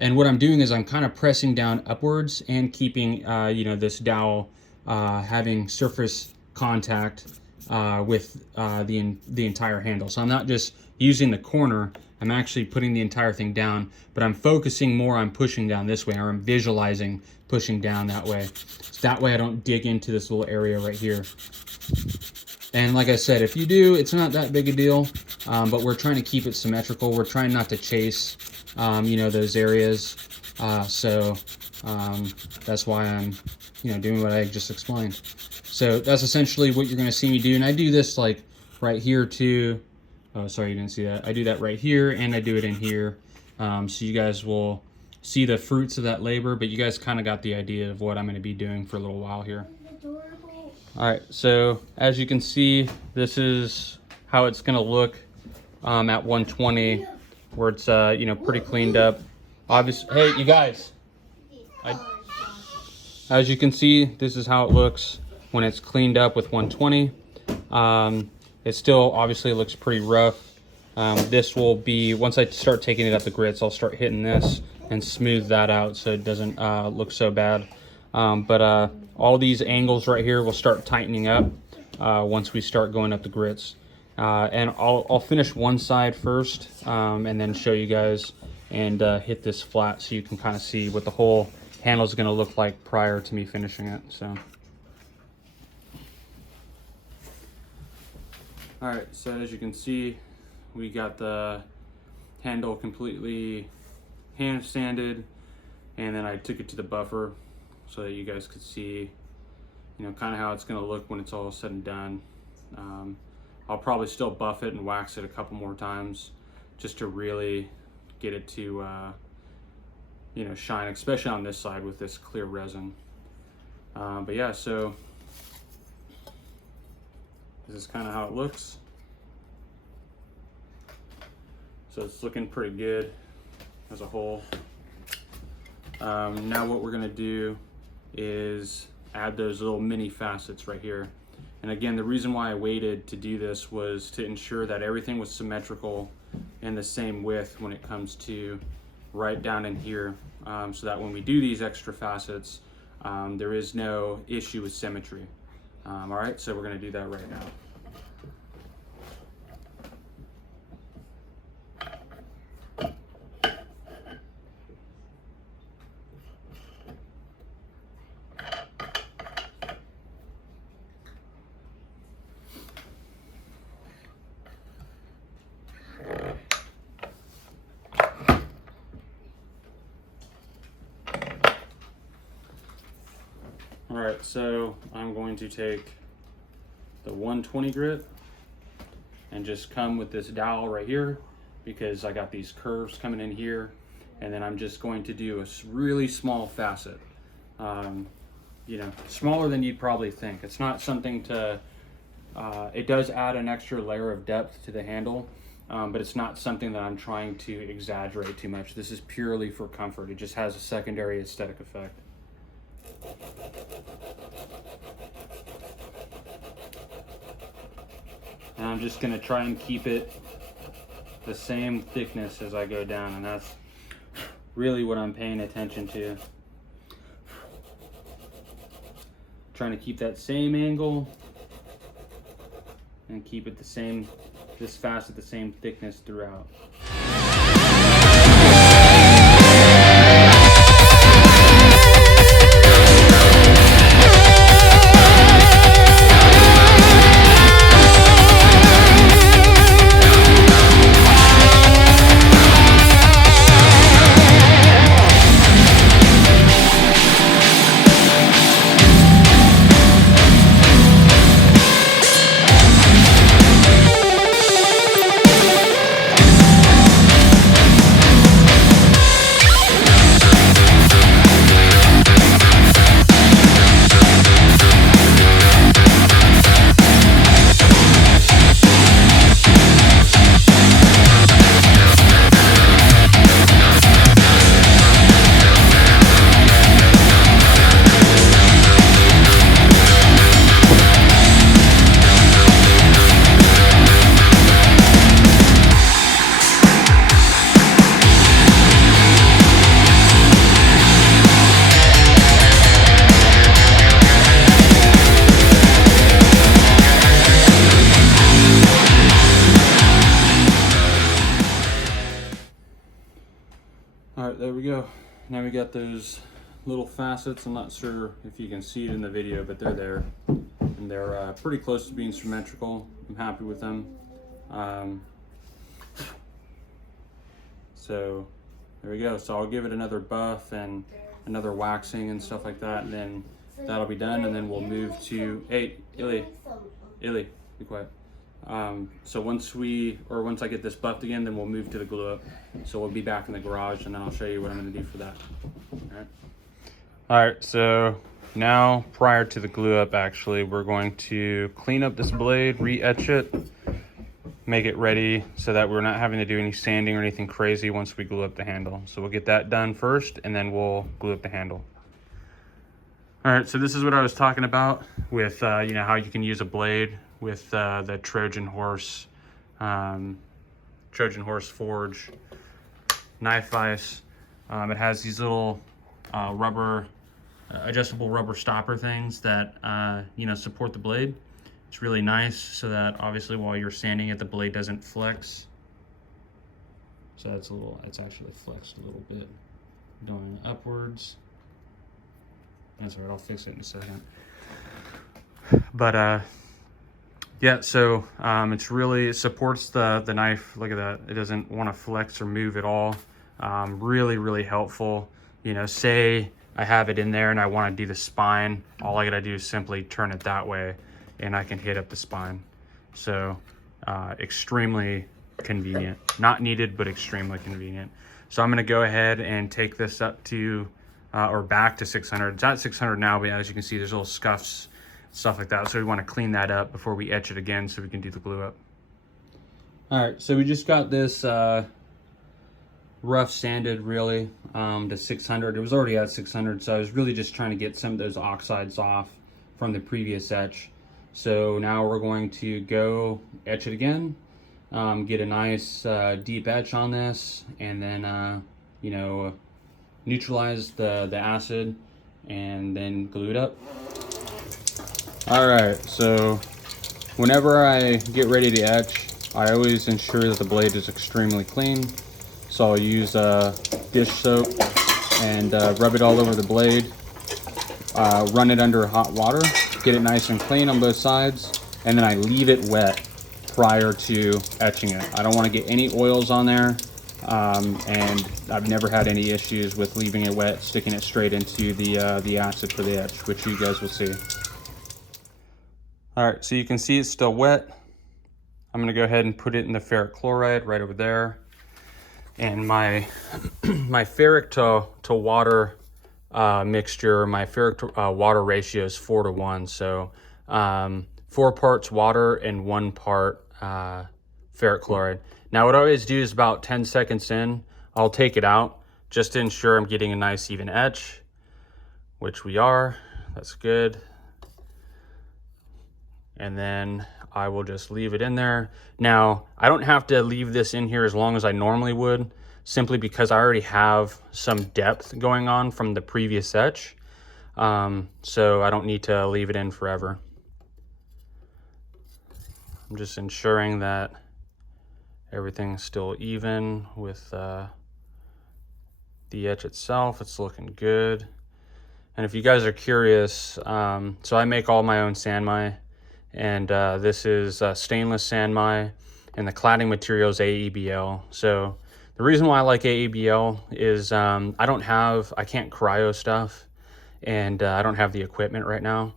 and what I'm doing is I'm kind of pressing down upwards and keeping, you know, this dowel having surface contact with the entire handle. So I'm not just using the corner, I'm actually putting the entire thing down, but I'm focusing more on pushing down this way, or I'm visualizing pushing down that way. So that way I don't dig into this little area right here. And like I said, if you do, it's not that big a deal, but we're trying to keep it symmetrical. We're trying not to chase, you know, those areas. So that's why I'm you know, doing what I just explained. So that's essentially what you're going to see me do. And I do this like right here too. Oh, sorry, you didn't see that. I do that right here, and I do it in here. So you guys will see the fruits of that labor, but you guys kind of got the idea of what I'm going to be doing for a little while here. All right, so as you can see, this is how it's going to look at 120, where it's you know, pretty cleaned up. Obviously, hey, you guys, as you can see, this is how it looks when it's cleaned up with 120. It still obviously looks pretty rough. This will be, once I start taking it up the grits, I'll start hitting this and smooth that out so it doesn't look so bad. But all these angles right here will start tightening up once we start going up the grits. And I'll finish one side first and then show you guys and hit this flat so you can kind of see what the whole handle is going to look like prior to me finishing it. So, all right, so as you can see, we got the handle completely hand sanded, and then I took it to the buffer so that you guys could see, you know, kind of how it's going to look when it's all said and done. I'll probably still buff it and wax it a couple more times just to really get it to you know, shine, especially on this side with this clear resin. But yeah, so this is kind of how it looks. So it's looking pretty good as a whole. Now what we're gonna do is add those little mini facets right here. And again, the reason why I waited to do this was to ensure that everything was symmetrical and the same width when it comes to right down in here, so that when we do these extra facets, there is no issue with symmetry. All right, so we're gonna do that right now. All right, so I'm going to take the 120 grit and just come with this dowel right here because I got these curves coming in here, and then I'm just going to do a really small facet. You know, smaller than you'd probably think. It's not something to, it does add an extra layer of depth to the handle, but it's not something that I'm trying to exaggerate too much. This is purely for comfort. It just has a secondary aesthetic effect. And I'm just going to try and keep it the same thickness as I go down, and that's really what I'm paying attention to. Trying to keep that same angle and keep it the same, this facet the same thickness throughout. All right, there we go. Now we got those little facets. I'm not sure if you can see it in the video, but they're there. And they're pretty close to being symmetrical. I'm happy with them. So there we go. So I'll give it another buff and another waxing and stuff like that. And then that'll be done, and then we'll move to, hey, Illy, be quiet. So once I get this buffed again, then we'll move to the glue up. So we'll be back in the garage, and then I'll show you what I'm gonna do for that. All right, so now prior to the glue up, actually, we're going to clean up this blade, re-etch it, make it ready so that we're not having to do any sanding or anything crazy once we glue up the handle. So we'll get that done first, and then we'll glue up the handle. All right, so this is what I was talking about with, you know, how you can use a blade with the Trojan Horse Forge knife vise. It has these little adjustable rubber stopper things that, you know, support the blade. It's really nice so that obviously while you're sanding it, the blade doesn't flex. So it's actually flexed a little bit going upwards. That's all right, I'll fix it in a second. But yeah, so it supports the knife. Look at that, it doesn't want to flex or move at all. Really, really helpful. You know, say I have it in there and I want to do the spine, all I gotta do is simply turn it that way and I can hit up the spine. So extremely convenient. Not needed, but extremely convenient. So I'm gonna go ahead and take this up to, or back to 600. It's at 600 now, but as you can see, there's little scuffs, stuff like that. So we wanna clean that up before we etch it again so we can do the glue up. All right, so we just got this rough sanded really to 600. It was already at 600, so I was really just trying to get some of those oxides off from the previous etch. So now we're going to go etch it again, get a nice deep etch on this, and then you know, neutralize the acid and then glue it up. All right, so whenever I get ready to etch, I always ensure that the blade is extremely clean. So I'll use dish soap and rub it all over the blade, run it under hot water, get it nice and clean on both sides, and then I leave it wet prior to etching it. I don't want to get any oils on there, and I've never had any issues with leaving it wet, sticking it straight into the acid for the etch, which you guys will see. All right, so you can see it's still wet. I'm gonna go ahead and put it in the ferric chloride right over there. And my ferric to water mixture, my ferric to water ratio is 4:1. So 4 parts water and 1 part ferric chloride. Now what I always do is about 10 seconds in, I'll take it out just to ensure I'm getting a nice even etch, which we are. That's good. And then I will just leave it in there. Now, I don't have to leave this in here as long as I normally would, simply because I already have some depth going on from the previous etch. So I don't need to leave it in forever. I'm just ensuring that everything's still even with the etch itself. It's looking good. And if you guys are curious, so I make all my own sanmai. And this is stainless sanmai, and the cladding material is AEBL. So the reason why I like AEBL is I can't cryo stuff, and I don't have the equipment right now.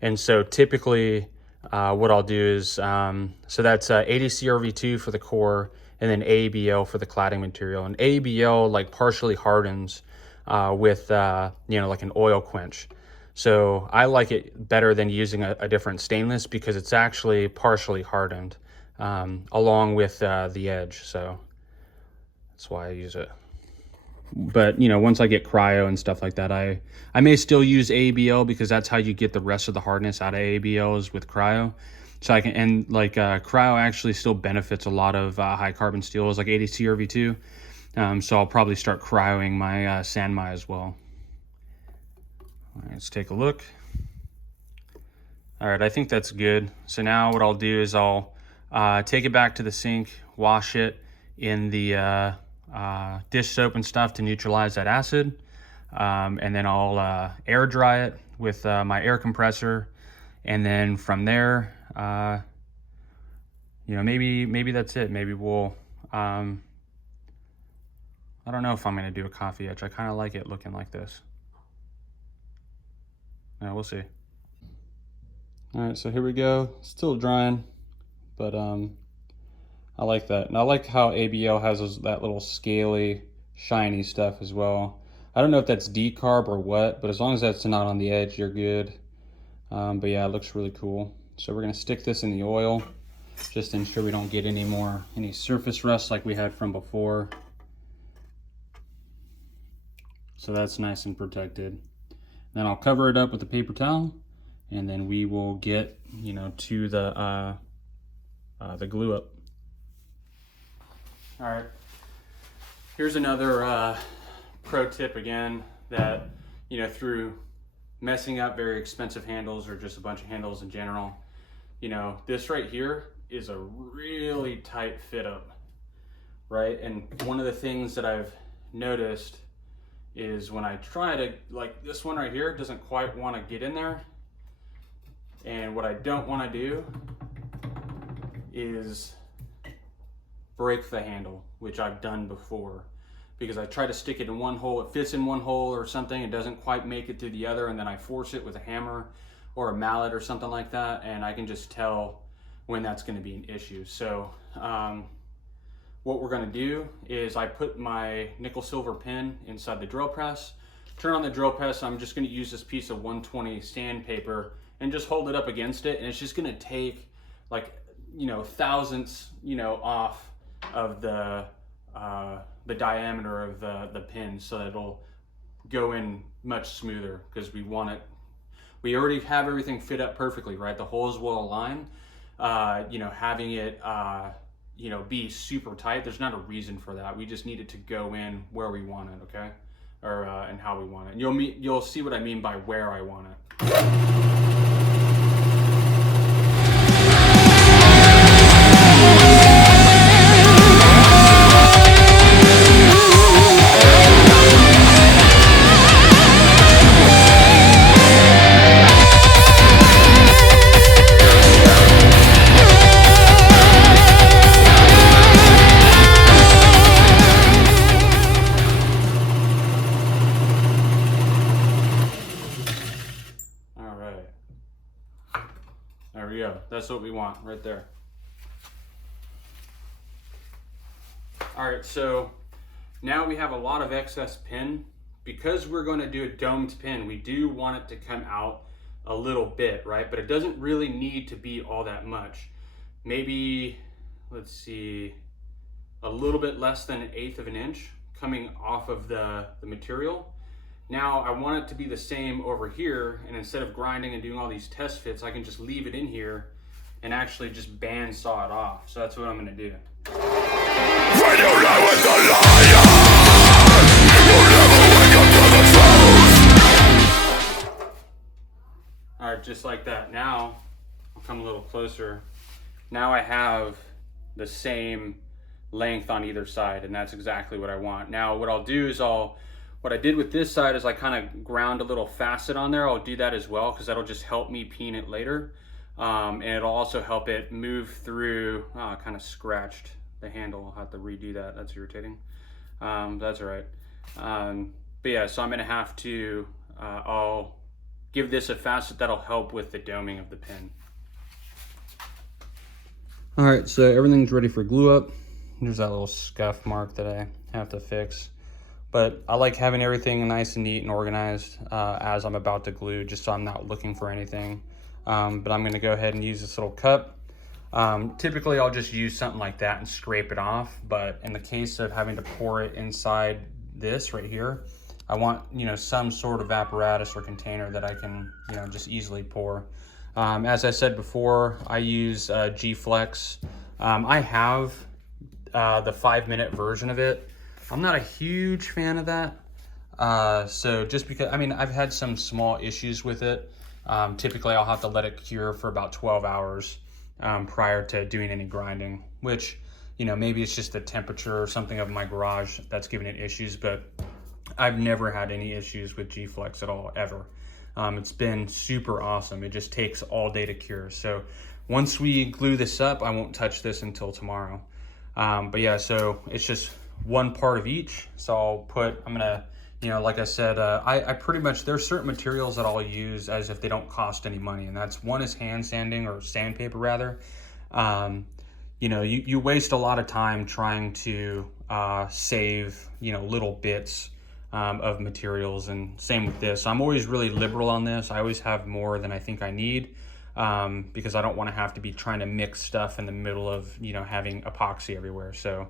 And so typically what I'll do is, so that's ADCRV2 for the core, and then AEBL for the cladding material. And AEBL like partially hardens with, you know, like an oil quench. So I like it better than using a different stainless because it's actually partially hardened along with the edge. So that's why I use it. But, you know, once I get cryo and stuff like that, I may still use ABL because that's how you get the rest of the hardness out of ABL is with cryo. So I can, and like cryo actually still benefits a lot of high carbon steels like ADCRV2. So I'll probably start cryoing my sanmai as well. All right, let's take a look. All right, I think that's good. So now what I'll do is I'll take it back to the sink, wash it in the dish soap and stuff to neutralize that acid. And then I'll air dry it with my air compressor. And then from there, you know, maybe that's it. Maybe we'll, I don't know if I'm gonna do a coffee etch. I kind of like it looking like this. Yeah, we'll see. All right, so here we go. Still drying, but I like that. And I like how ABL has that little scaly, shiny stuff as well. I don't know if that's decarb or what, but as long as that's not on the edge, you're good. But yeah, it looks really cool. So we're gonna stick this in the oil, just to ensure we don't get any surface rust like we had from before. So that's nice and protected. Then I'll cover it up with a paper towel, and then we will get, to the glue up. All right, here's another pro tip again that, through messing up very expensive handles or just a bunch of handles in general, this right here is a really tight fit up, right? And one of the things that I've noticed is when I try to, like this one right here doesn't quite want to get in there. And what I don't want to do is break the handle, which I've done before, because I try to stick it in one hole, it fits in one hole or something, it doesn't quite make it through the other, and then I force it with a hammer or a mallet or something like that, and I can just tell when that's going to be an issue. So what we're going to do is I put my nickel silver pin inside the drill press, turn on the drill press. I'm just going to use this piece of 120 sandpaper and just hold it up against it, and it's just going to take like thousandths off of the diameter of the pin, so that it'll go in much smoother, because we already have everything fit up perfectly, right? The holes will align. Having it be super tight, there's not a reason for that. We just need it to go in where we want it, okay? Or and how we want it. You'll see what I mean by where I want it. There we go. That's what we want right there. All right, so now we have a lot of excess pin. Because we're going to do a domed pin, we do want it to come out a little bit, right? But it doesn't really need to be all that much. Maybe, let's see, a little bit less than 1/8 of an inch coming off of the material. Now I want it to be the same over here, and instead of grinding and doing all these test fits, I can just leave it in here and actually just band saw it off. So that's what I'm gonna do. When you lie with the liar, you never wake up to the truth. All right, just like that. Now, I'll come a little closer. Now I have the same length on either side, and that's exactly what I want. Now what I'll do is what I did with this side is I kind of ground a little facet on there. I'll do that as well, because that'll just help me peen it later. And it'll also help it move through. I kind of scratched the handle. I'll have to redo that. That's irritating. That's all right. But yeah, so I'm gonna have to, I'll give this a facet that'll help with the doming of the pin. All right, so everything's ready for glue up. There's that little scuff mark that I have to fix. But I like having everything nice and neat and organized as I'm about to glue, just so I'm not looking for anything. But I'm gonna go ahead and use this little cup. Typically I'll just use something like that and scrape it off, but in the case of having to pour it inside this right here, I want some sort of apparatus or container that I can just easily pour. As I said before, I use G-Flex. I have the 5-minute version of it. I'm not a huge fan of that. So just because, I've had some small issues with it. Typically I'll have to let it cure for about 12 hours prior to doing any grinding, which, maybe it's just the temperature or something of my garage that's giving it issues, but I've never had any issues with G-Flex at all, ever. It's been super awesome. It just takes all day to cure. So once we glue this up, I won't touch this until tomorrow. But yeah, so it's just one part of each. So I'm gonna you know, like I said, I pretty much, there's certain materials that I'll use as if they don't cost any money. And that's, one is hand sanding, or sandpaper rather. You know, you waste a lot of time trying to save, you know, little bits of materials, and same with this. So I'm always really liberal on this. I always have more than I think I need, because I don't want to have to be trying to mix stuff in the middle of, you know, having epoxy everywhere. So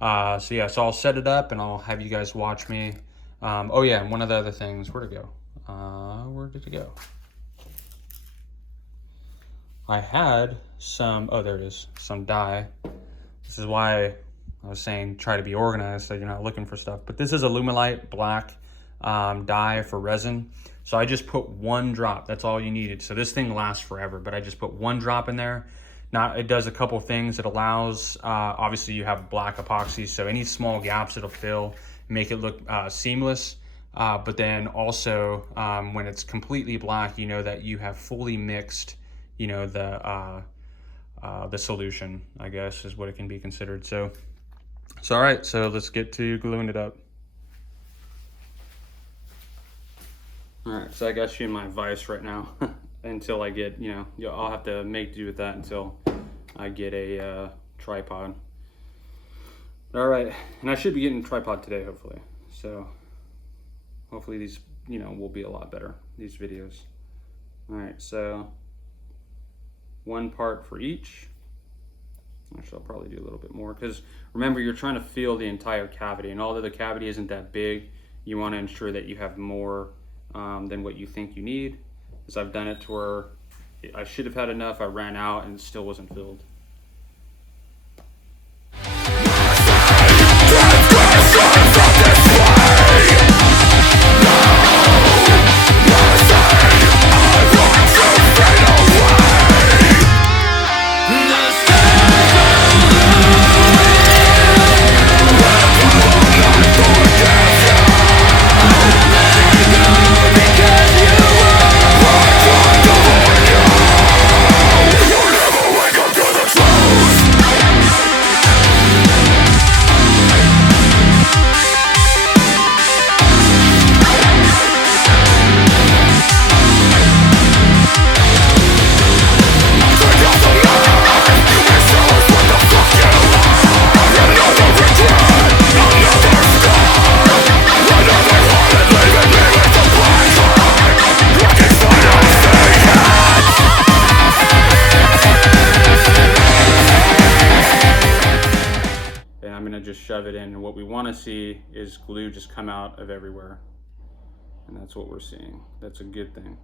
yeah, so I'll set it up and I'll have you guys watch me. Oh yeah, and one of the other things, where'd it go? Where did it go? I had some, oh, there it is, some dye. This is why I was saying try to be organized so you're not looking for stuff. But this is Alumilite black dye for resin. So I just put 1 drop, that's all you needed. So this thing lasts forever, but I just put 1 drop in there. Now it does a couple things. It allows, obviously you have black epoxy, so any small gaps it'll fill, make it look seamless. But then also when it's completely black, you know that you have fully mixed, you know, the solution, I guess, is what it can be considered. So all right, so let's get to gluing it up. All right, so I got you in my vise right now until I get, you know, I'll have to make do with that until I get a tripod. All right, and I should be getting a tripod today, hopefully. So hopefully these, you know, will be a lot better, these videos. All right, so 1 part for each. Actually, I'll probably do a little bit more, because remember, you're trying to fill the entire cavity, and although the cavity isn't that big, you want to ensure that you have more than what you think you need. Because I've done it to where I should have had enough, I ran out, and it still wasn't filled. Just shove it in, and what we want to see is glue just come out of everywhere, and that's what we're seeing. That's a good thing.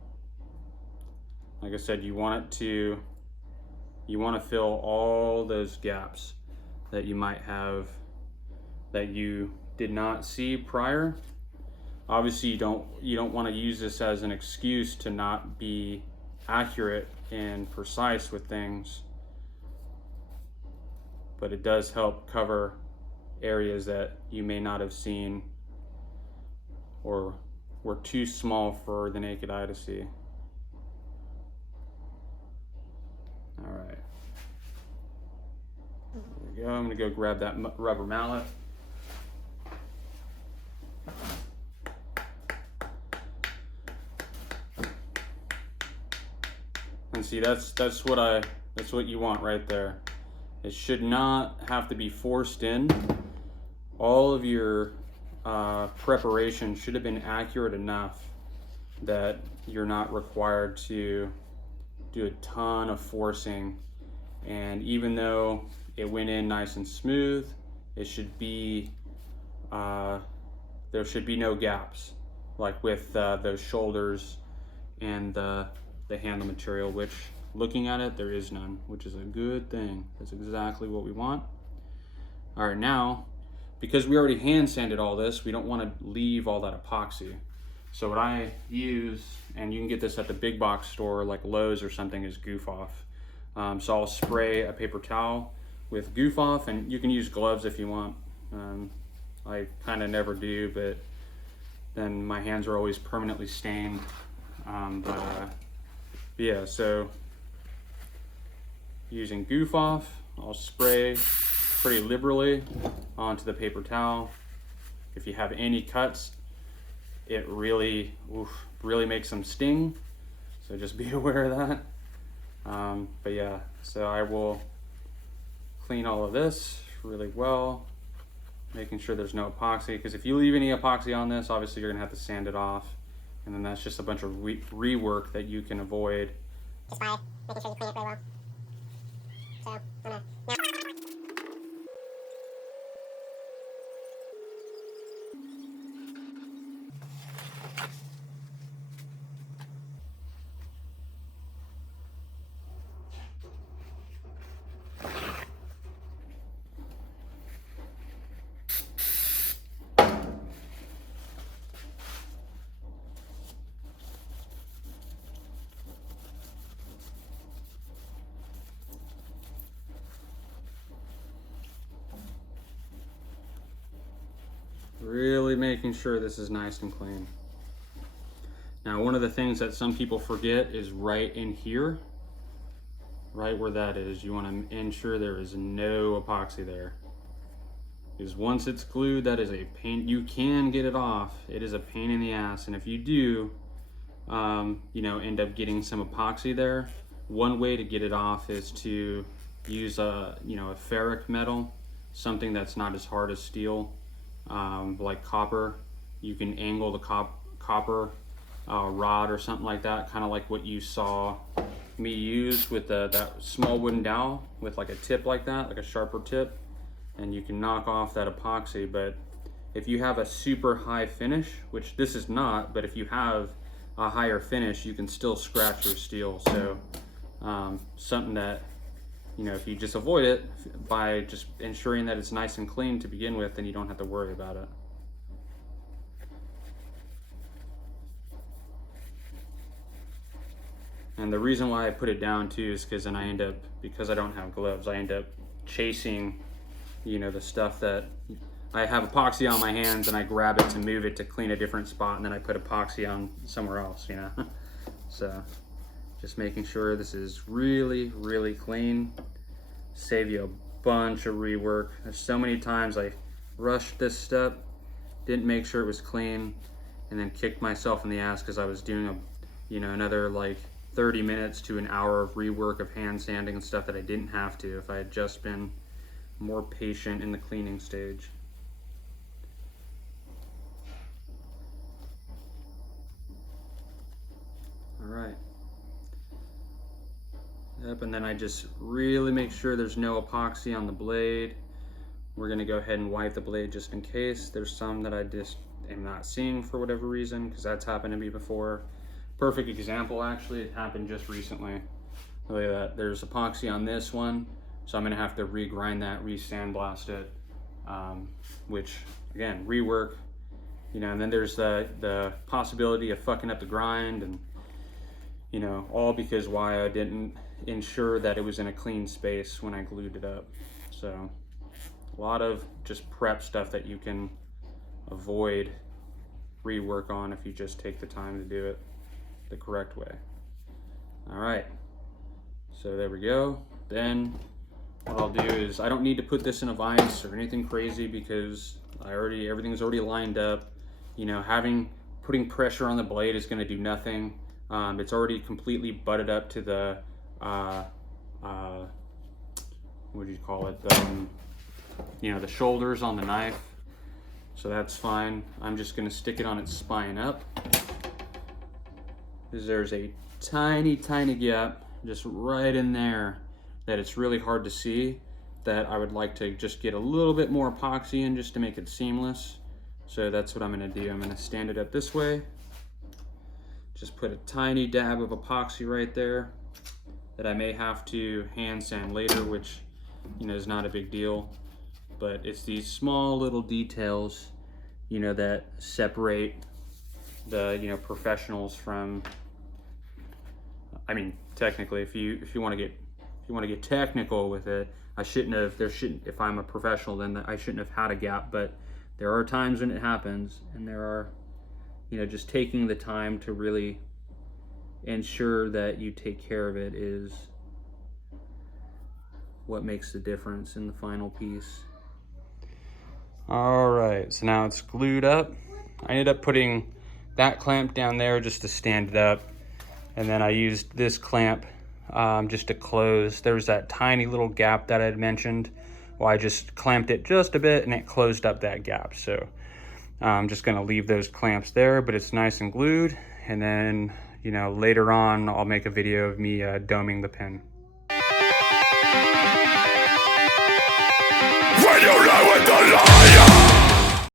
Like I said, you want to fill all those gaps that you might have that you did not see prior. Obviously you don't want to use this as an excuse to not be accurate and precise with things, but it does help cover areas that you may not have seen or were too small for the naked eye to see. All right, there we go. I'm gonna go grab that rubber mallet. And see, that's what you want right there. It should not have to be forced in. All of your preparation should have been accurate enough that you're not required to do a ton of forcing. And even though it went in nice and smooth, it should be there should be no gaps, like with those shoulders and the handle material, which, looking at it, there is none, which is a good thing. That's exactly what we want. All right, now, because we already hand sanded all this, we don't want to leave all that epoxy. So what I use, and you can get this at the big box store like Lowe's or something, is Goof Off. So I'll spray a paper towel with Goof Off, and you can use gloves if you want. I kind of never do, but then my hands are always permanently stained. Yeah, so using Goof Off, I'll spray pretty liberally onto the paper towel. If you have any cuts, it really, really makes them sting. So just be aware of that. But yeah, so I will clean all of this really well, making sure there's no epoxy, because if you leave any epoxy on this, obviously you're gonna have to sand it off, and then that's just a bunch of rework that you can avoid just by making sure you clean it really well. So I'm gonna now really making sure this is nice and clean. Now, one of the things that some people forget is right in here, right where that is, you want to ensure there is no epoxy there. Because once it's glued, that is a pain. You can get it off. It is a pain in the ass. And if you do, you know, end up getting some epoxy there, one way to get it off is to use a, you know, a ferric metal, something that's not as hard as steel, like copper. You can angle the copper rod or something like that, kind of like what you saw me use with that small wooden dowel with like a tip like that, like a sharper tip, and you can knock off that epoxy. But if you have a super high finish, which this is not, but if you have a higher finish, you can still scratch your steel. So something that, you know, if you just avoid it by just ensuring that it's nice and clean to begin with, then you don't have to worry about it. And the reason why I put it down too is because then I end up, because I don't have gloves, I end up chasing, you know, the stuff that I have epoxy on my hands, and I grab it to move it to clean a different spot, and then I put epoxy on somewhere else, you know. So just making sure this is really, really clean. Save you a bunch of rework. There's so many times I rushed this step, didn't make sure it was clean, and then kicked myself in the ass because I was doing a, you know, another like 30 minutes to an hour of rework of hand sanding and stuff that I didn't have to if I had just been more patient in the cleaning stage. All right. Yep, and then I just really make sure there's no epoxy on the blade. We're gonna go ahead and wipe the blade just in case. There's some that I just am not seeing for whatever reason, because that's happened to me before. Perfect example, actually, it happened just recently. Look at that, there's epoxy on this one, so I'm gonna have to regrind that, re-sandblast it, which, again, rework, you know, and then there's the possibility of fucking up the grind, and, you know, all because why I didn't ensure that it was in a clean space when I glued it up. So, a lot of just prep stuff that you can avoid rework on if you just take the time to do it the correct way. All right, so there we go. Then what I'll do is, I don't need to put this in a vise or anything crazy because everything's already lined up. You know, putting pressure on the blade is going to do nothing. It's already completely butted up to the what do you call it? You know, the shoulders on the knife. So that's fine. I'm just going to stick it on its spine up. There's a tiny, tiny gap just right in there that it's really hard to see, that I would like to just get a little bit more epoxy in just to make it seamless. So that's what I'm going to do. I'm going to stand it up this way. Just put a tiny dab of epoxy right there that I may have to hand sand later, which, you know, is not a big deal. But it's these small little details, you know, that separate the, you know, professionals from, I mean, technically, if you want to get technical with it, if I'm a professional, then I shouldn't have had a gap, but there are times when it happens, and there are, you know, just taking the time to really ensure that you take care of it is what makes the difference in the final piece. All right, so now it's glued up. I ended up putting that clamp down there just to stand it up. And then I used this clamp just to close. There was that tiny little gap that I had mentioned. Well, I just clamped it just a bit and it closed up that gap. So I'm just gonna leave those clamps there, but it's nice and glued. And then, you know, later on, I'll make a video of me doming the pin. When you lie with the liar